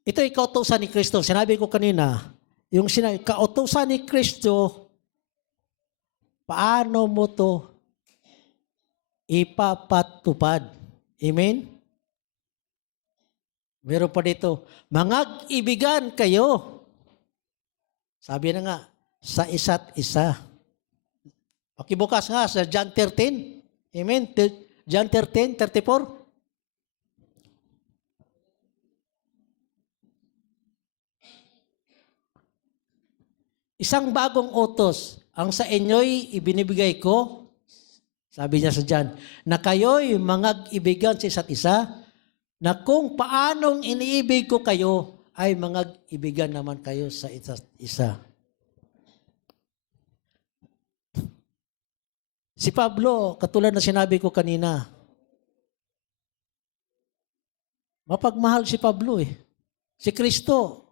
ito ay kautusan ni Kristo. Sinabi ko kanina, yung kautusan ni Kristo, paano mo to ipapatupad? Amen? Meron pa dito, mangag-ibigan kayo. Sabi na nga, sa isa't isa. Pakibukas nga sa John 13. Amen? John 13:34. Isang bagong utos ang sa inyo'y ibinibigay ko, sabi niya sa John, na kayo'y mangag-ibigan sa isa't isa, na kung paanong iniibig ko kayo, ay mangag-ibigan naman kayo sa isa't isa. Si Pablo, katulad na sinabi ko kanina, mapagmahal si Pablo eh. Si Kristo,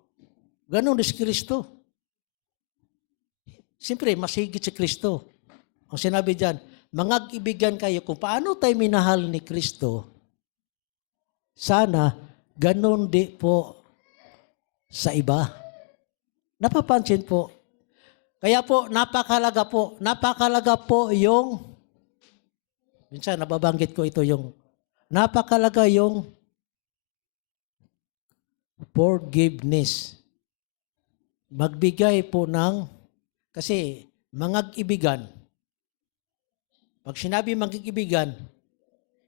ganun din si Kristo. Siyempre, mas higit si Kristo. Ang sinabi diyan, mangag-ibigan kayo kung paano tayo minahal ni Kristo, sana ganun di po sa iba. Napapansin po. Kaya po, napakalaga po yung, minsan nababanggit ko ito yung, napakalaga yung forgiveness. Magbigay po ng, kasi mangag-ibigan, pag sinabi mangag-ibigan,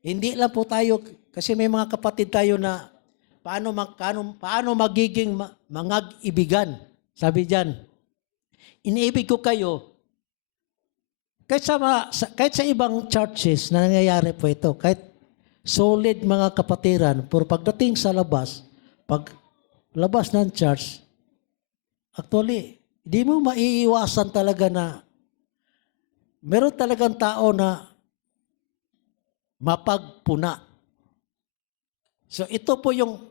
hindi lang po tayo, kasi may mga kapatid tayo na paano magiging mangag-ibigan. Sabi diyan, iniibig ko kayo. Kahit sa ibang churches na nangyayari po ito, kahit solid mga kapatiran, pero pagdating sa labas, pag labas ng church, actually, di mo maiiwasan talaga na meron talagang tao na mapagpuna. So ito po yung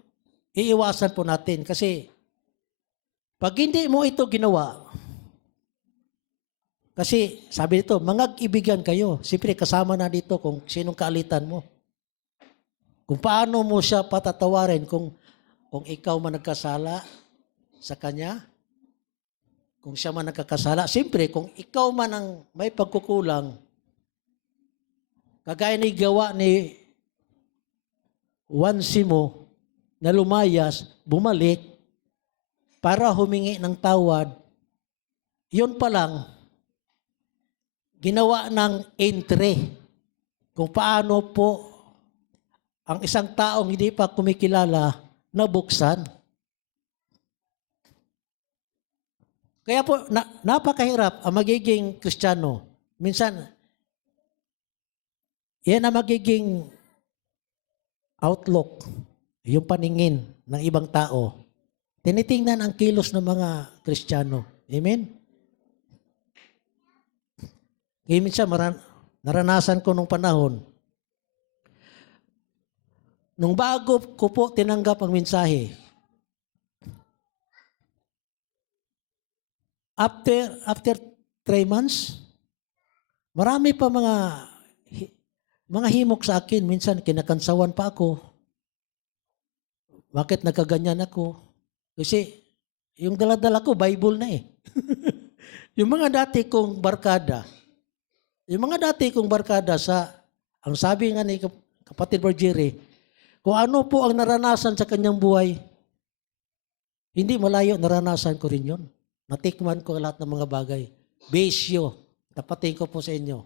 iiwasan po natin kasi pag hindi mo ito ginawa, kasi sabi dito, mangag-ibigan kayo. Siyempre kasama na dito kung sinong kaalitan mo. Kung paano mo siya patatawarin kung ikaw man nagkasala sa kanya, kung siya man nagkakasala, siyempre, kung ikaw man ang may pagkukulang, kagaya ni gawa ni Wansimo na lumayas, bumalik para humingi ng tawad, yun pa lang, ginawa ng entry kung paano po ang isang taong hindi pa kumikilala nabuksan. Kaya po, napakahirap ang magiging Kristiyano. Minsan, yan ang magiging outlook, yung paningin ng ibang tao. Tinitingnan ang kilos ng mga Kristiyano. Amen? Kaya minsan, naranasan ko nung panahon, nung bago ko po tinanggap ang mensahe, after 3 months, marami pa mga himok sa akin. Minsan, kinakansawan pa ako. Bakit nagkaganyan ako? Kasi, yung dala-dala ko, Bible na eh. Yung mga dati kong barkada ang sabi nga ni kapatid Bergeri, kung ano po ang naranasan sa kanyang buhay, hindi malayo, naranasan ko rin yun. Natikman ko lahat ng mga bagay. Besyo, tapatin ko po sa inyo.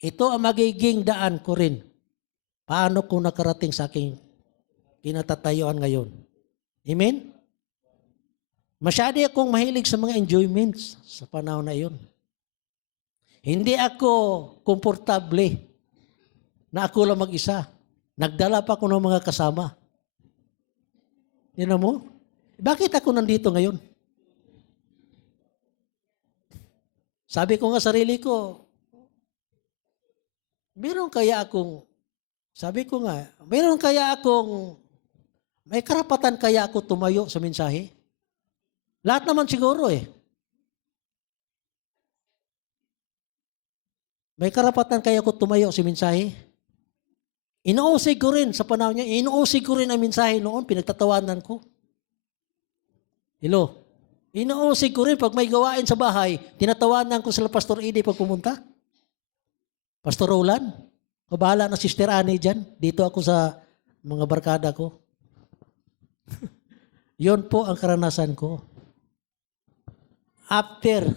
Ito ang magiging daan ko rin. Paano ko nakarating sa aking kinatatayuan ngayon? Amen? Masyado akong mahilig sa mga enjoyments sa panahon na iyon. Hindi ako komportable na ako lang mag-isa. Nagdala pa ako ng mga kasama. Yan mo? Bakit ako nandito ngayon? Sabi ko nga sarili ko, meron kaya akong may karapatan kaya ako tumayo sa mensahe? Lahat naman siguro eh. May karapatan kaya ako tumayo sa mensahe? Inuusig ko rin sa panahon niya, inuusig ko rin ang mensahe noon, pinagtatawanan ko. Hello? Inuusig ko rin pag may gawain sa bahay, tinatawanan ko sila Pastor Edi pag pumunta. Pastor Roland, kabahala na Sister Annie dyan. Dito ako sa mga barkada ko. Yon po ang karanasan ko. After,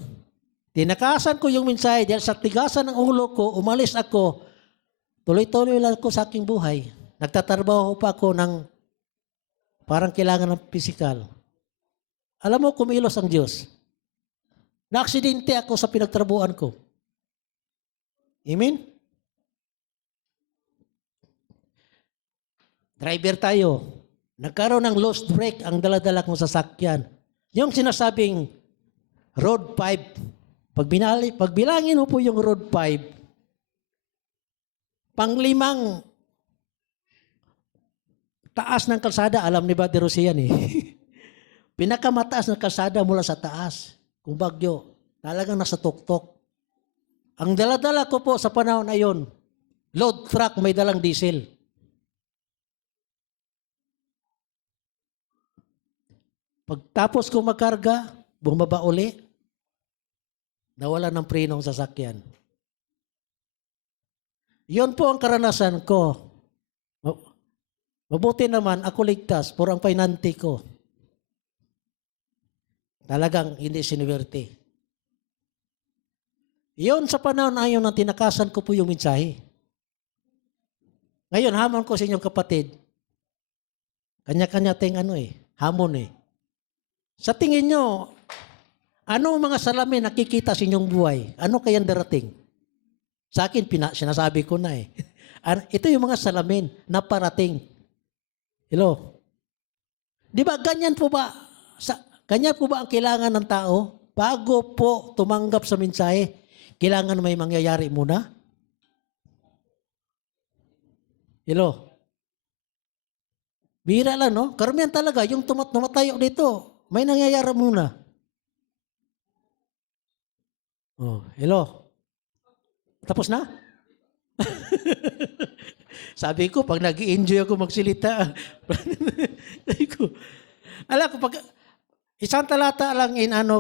tinakasan ko yung mensahe dahil sa tigasan ng ulo ko, umalis ako, tuloy-tuloy lang ako sa aking buhay. Nagtatrabaho pa ako ng parang kailangan ng physical. Alam mo, kumilos ang Diyos. Na-aksidente ako sa pinagtrabuhan ko. Amen? Driver tayo. Nagkaroon ng lost brake ang daladala kong sasakyan. Yung sinasabing road 5. Pag bilangin mo po yung road 5, pang-5 taas ng kalsada, alam ni Brother Jose yan eh. Pinakamataas na kalsada mula sa taas. Kung bagyo, talagang nasa tuktok. Ang daladala ko po sa panahon na yun, load truck may dalang diesel. Pagtapos ko magkarga, bumaba uli, nawala ng preno ang sasakyan. Yun po ang karanasan ko. Mabuti naman, ako ligtas, puro ang painante ko. Talagang hindi sinuwerte. Yun sa panahon na yun, tinakasan ko po yung mensahe. Ngayon, hamon ko sa inyong kapatid. Kanya-kanya ting hamon eh. Sa tingin nyo, ano ang mga salamin nakikita sa inyong buhay? Ano kayang darating? Sa akin, sinasabi ko na eh. Ito yung mga salamin na parating. Hello? Di ba, ganyan po ba ang kailangan ng tao? Bago po tumanggap sa mensahe, kailangan may mangyayari muna? Hello? Bihira lang, no? Karamihan talaga, yung tumatayo dito, may nangyayari muna. Oh, hello? Tapos na? Sabi ko, pag nag-i-enjoy ako magsilita, alam ko, pag isang talata lang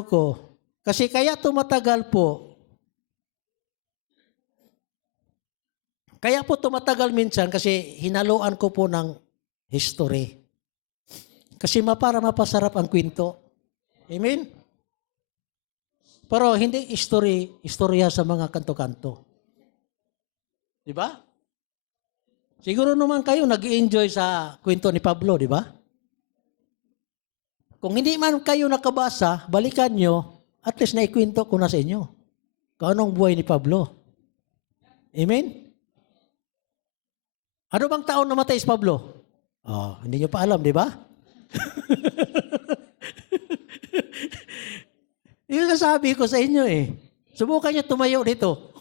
ko, kasi kaya tumatagal po, Kaya po tumatagal minsan kasi hinaluan ko po ng history. Kasi para mapasarap ang kwento. Amen? Pero hindi istorya sa mga kanto-kanto. Di ba? Siguro naman kayo nag-enjoy sa kwento ni Pablo, di ba? Kung hindi man kayo nakabasa, balikan nyo, at least naikwento ko na sa inyo. Kung anong buhay ni Pablo. Amen? Ano bang taon namatay si Pablo? Oh, hindi nyo pa alam, di ba? Yung sasabi ko sa inyo eh. Subukan nyo tumayo dito.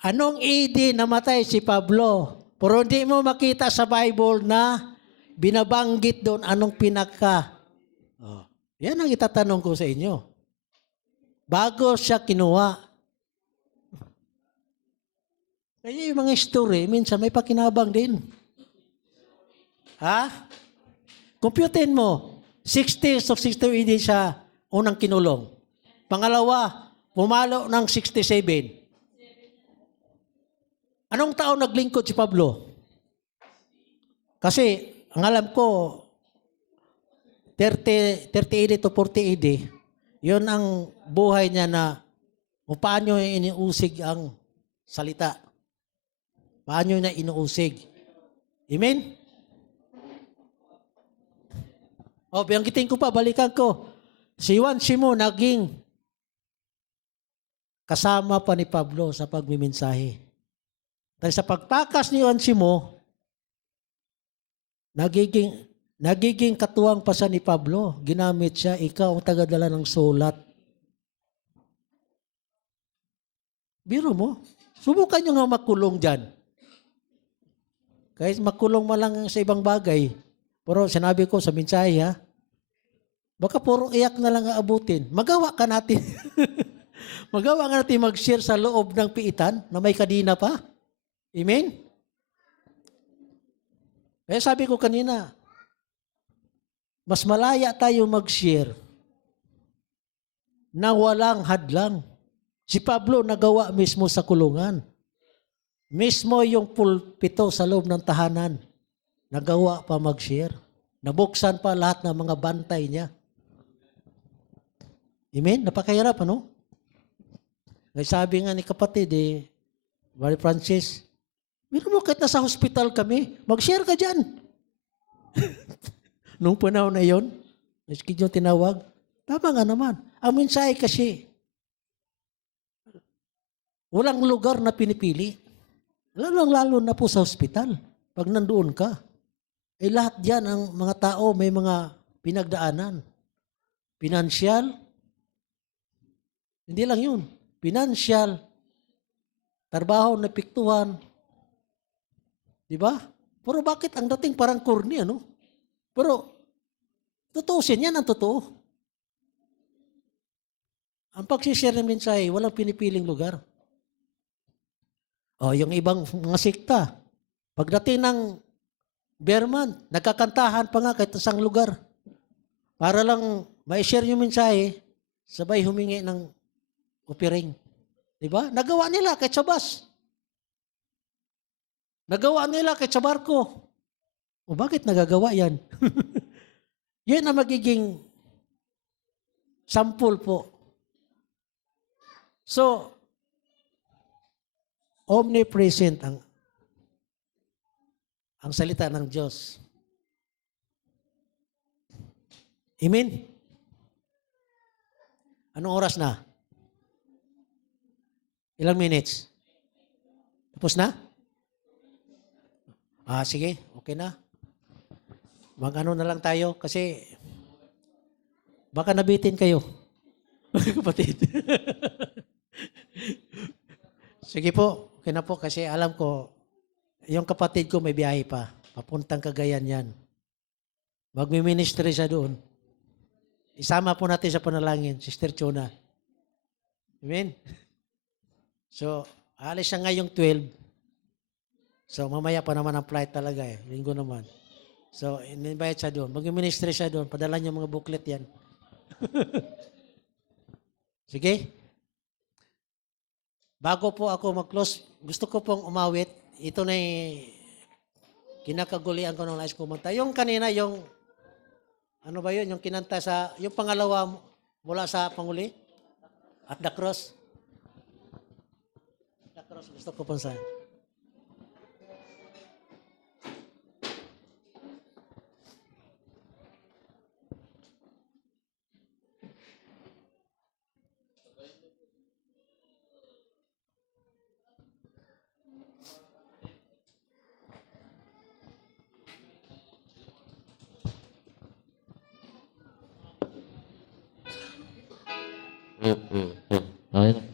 Anong AD namatay si Pablo? Pero hindi mo makita sa Bible na binabanggit doon anong pinaka. Oh, yan ang itatanong ko sa inyo. Bago siya kinuha. Kaya yung mga story, minsan may pakinabang din. Ha? Computin mo, 60s of 60 AD siya unang kinulong. Pangalawa, pumalo ng 67. Anong taon naglingkod si Pablo? Kasi, ang alam ko, 30 AD to 40 AD, yun ang buhay niya na kung paano iniusig ang salita. Paano niya inuusig. Amen? O, biyanggitin ko pa, balikan ko. Si Juan Simo naging kasama pa ni Pablo sa pagmimensahe. Dahil sa pagpakas ni Juan Simo, nagiging katuwang pa siya ni Pablo. Ginamit siya, ikaw ang tagadala ng sulat. Biro mo, subukan nyo nga makulong dyan. Kahit makulong mo lang sa ibang bagay, pero sinabi ko sa mensahe ha, baka puro iyak na lang aabutin. Magawa ka natin. Magawa ka natin mag-share sa loob ng piitan na may kadina pa. Amen? Kaya sabi ko kanina, mas malaya tayo mag-share na walang hadlang. Si Pablo nagawa mismo sa kulungan. Mismo yung pulpito sa loob ng tahanan, nagawa pa mag-share. Nabuksan pa lahat ng mga bantay niya. Amen? Napakahirap, ano? Ay sabi nga ni kapatid, Mary Francis, meron mo kahit nasa hospital kami, mag-share ka dyan. Nung panahon na yun, yung tinawag, tama nga naman. Ang mensahe kasi, walang lugar na pinipili. Lalo na po sa hospital. Pag nandoon ka, lahat dyan ang mga tao may mga pinagdaanan. Financial, hindi lang yun. Financial, trabaho na piktuhan. Di ba? Pero bakit ang dating parang corny, ano? Pero, totoo siya, yan ang totoo. Ang pagsishare ng mensahe, walang pinipiling lugar. O, yung ibang mga sikta, pagdating ng Berman, nagkakantahan pa nga kahit isang lugar. Para lang ma-share yung mensahe, sabay humingi ng offering. Diba? Nagawa nila kahit sa bus. Nagawa nila kahit sa barko. O bakit nagagawa yan? Yan ang magiging sample po. So, omnipresent ang salita ng Diyos. Amen? Anong oras na? Ilang minutes? Tapos na? Sige, okay na. Mag-ano na lang tayo kasi baka nabitin kayo. Kapatid. Sige po, okay na po kasi alam ko, yung kapatid ko may biyahe pa. Papuntang Cagayan yan. Magmi-ministry siya doon. Isama po natin sa panalangin, Sister Chona. Amen? So, alis siya ngayong 12. So, mamaya pa naman ang flight talaga Linggo naman. So, in-invite siya doon. Mag-ministry siya doon. Padala niya mga booklet yan. Sige? bago po ako mag-close, gusto ko pong umawit. Ito na kinakagulian ko nung nais kumanta. Yung kanina, yung, ano ba yun, yung kinanta sa, yung pangalawa mula sa Panguli? At the Cross. At the Cross, gusto ko pong sa. Okay na.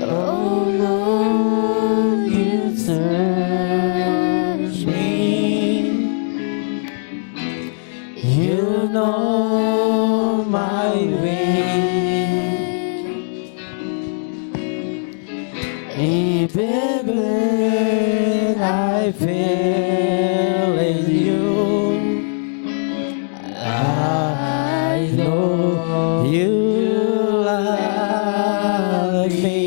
Oh Lord, you search me. You know my way. Even when I fail in you, I know you love me.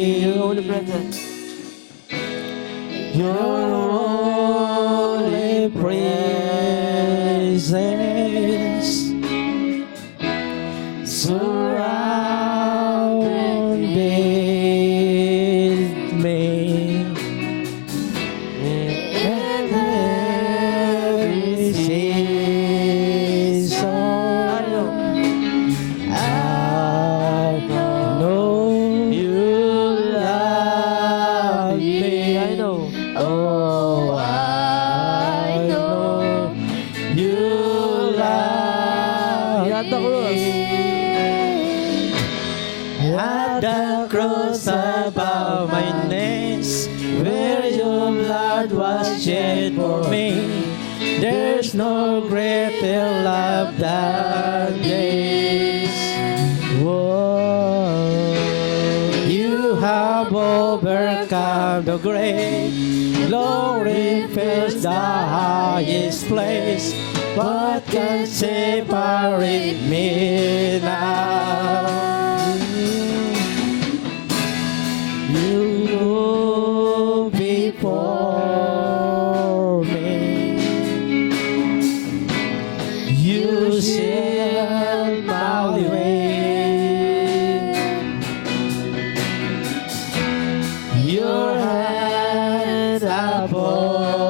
Your holy presence surrounded me. In every season, I know you love me. I know. Oh, I know you love me. At the cross above my knees, where your blood was shed for me, there's no greater love than this. Whoa. You have overcome the grave. Glory fills the highest place. What can separate me now? You go before me. You set my way. Your hand above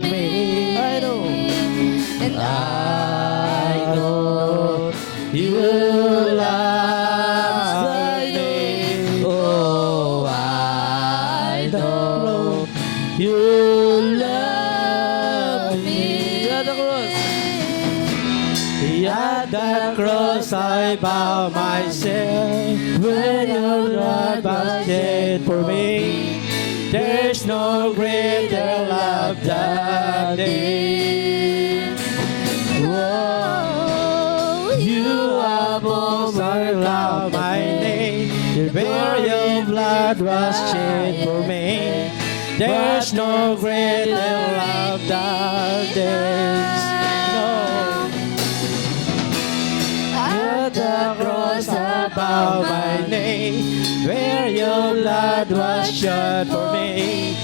me. I know. And I know you love me. Oh, I know you love me. At the cross. At the cross I bow myself. When your blood was shed for me, there's no greater love than this. Whoa, you have overcome my name. Where your blood was shed for me, there's no greater love than this. No. At the cross above my name, where your blood was shed for me,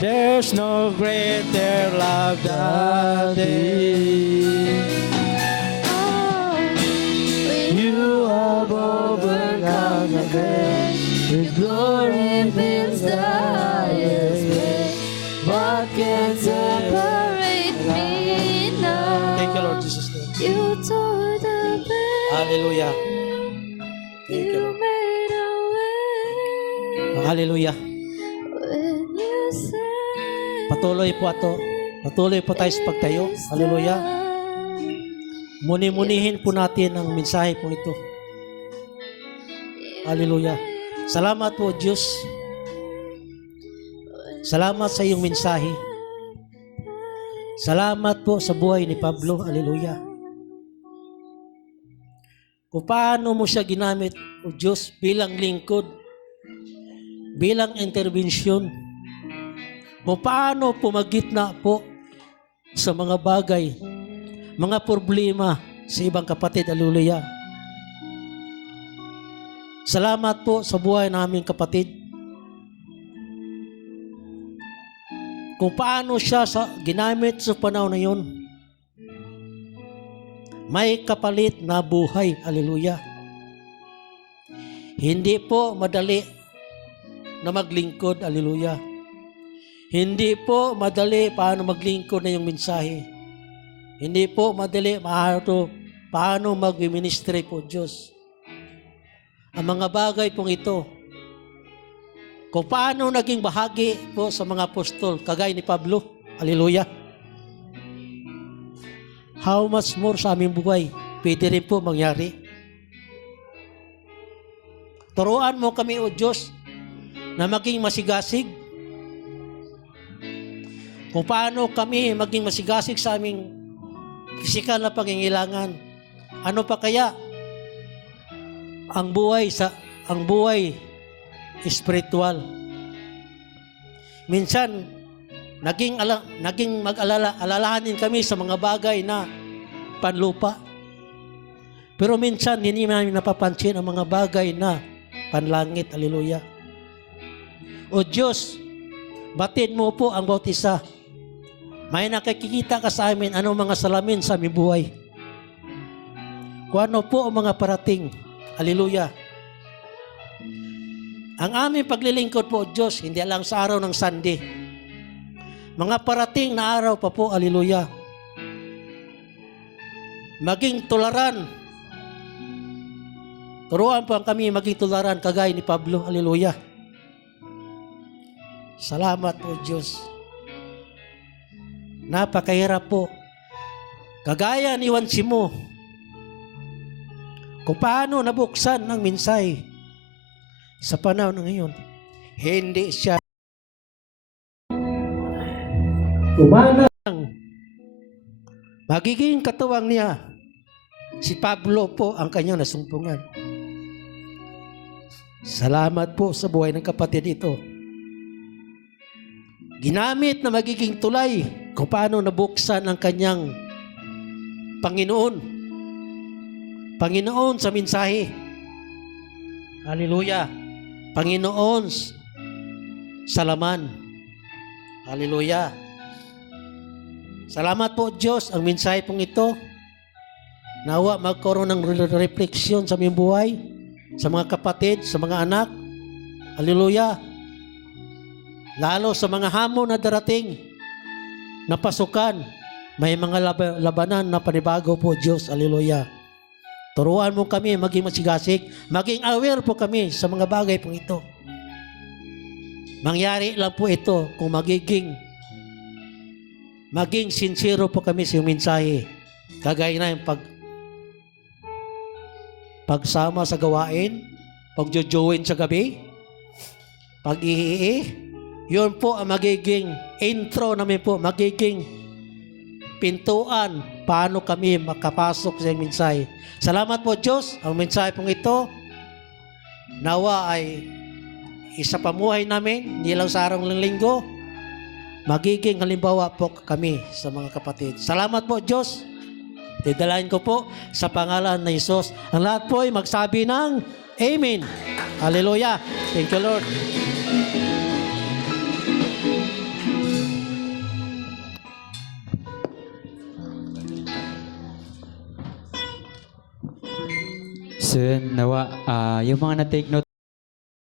there's no greater love than this. You have overcome the grave, with glory fills the highest place. Hallelujah. Patuloy po ato. Patuloy po tayo sa pagtayo. Hallelujah. Muni-munihin po natin ang mensahe po ito. Hallelujah. Salamat po, Diyos. Salamat sa iyong mensahe. Salamat po sa buhay ni Pablo. Hallelujah. Kung paano mo siya ginamit, O Diyos, bilang lingkod, bilang intervensyon, kung paano pumagitna po sa mga bagay, mga problema sa ibang kapatid. Hallelujah. Salamat po sa buhay naming kapatid. Kung paano siya ginamit sa panahon na yun, may kapalit na buhay. Hallelujah. Hindi po madali na maglingkod. Hallelujah. Hindi po madali paano maglingkod na yung mensahe. Hindi po madali paano mag-ministry po, Diyos. Ang mga bagay pong ito, kung paano naging bahagi po sa mga apostol, kagaya ni Pablo. Hallelujah. How much more sa aming buhay, pwede rin po mangyari. Turuan mo kami, O Diyos, na maging masigasig. Kung paano kami maging masigasig sa aming pisikal na pangangailangan. Ano pa kaya ang buhay spiritual? Minsan naging alalahanin kami sa mga bagay na panlupa. Pero minsan hindi namin napapansin ang mga bagay na panlangit. Hallelujah. O Diyos, batid mo po ang bawat isa. May nakikita ka sa amin anong mga salamin sa aming buhay. Kung ano po ang mga parating. Hallelujah. Ang aming paglilingkod po, Diyos, hindi lang sa araw ng Sunday. Mga parating na araw pa po, hallelujah. Maging tularan. Turuan po ang kami maging tularan kagaya ni Pablo, hallelujah. Salamat po, Diyos. Napakahirap po. Kagaya ni Juan Simo, kung paano nabuksan ang mensahe sa panahon ngayon, hindi siya umanang. Magiging katuwang niya, si Pablo po ang kanyang nasumpungan. Salamat po sa buhay ng kapatid ito. Ginamit na magiging tulay kung paano nabuksan ang kanyang Panginoon sa mensahe. Hallelujah. Panginoon sa laman. Hallelujah. Salamat po, Diyos, ang mensahe pong ito. Nawa magkaroon ng refleksyon sa aming buhay, sa mga kapatid, sa mga anak. Hallelujah. Lalo sa mga hamon na darating, na pasukan, may mga labanan na panibago po, Diyos. Hallelujah. Turuan mo kami maging masigasig, maging aware po kami sa mga bagay pong ito. Mangyari lang po ito kung maging sincero po kami sa mensahe. Kagaya na yung pagsama sa gawain, pagjojoin sa gabi, pag-iii, yun po ang magiging intro namin po, magiging pintuan paano kami makapasok sa mensahe. Salamat po, Diyos. Ang mensahe pong ito, nawa ay isa pamuhay namin, hindi lang sa araw ng linggo, magiging halimbawa po kami sa mga kapatid. Salamat po, Diyos. Didalain ko po sa pangalan ng Isus. Ang lahat po ay magsabi ng Amen. Hallelujah. Thank you, Lord. So yun, nawa, yung mga na-take note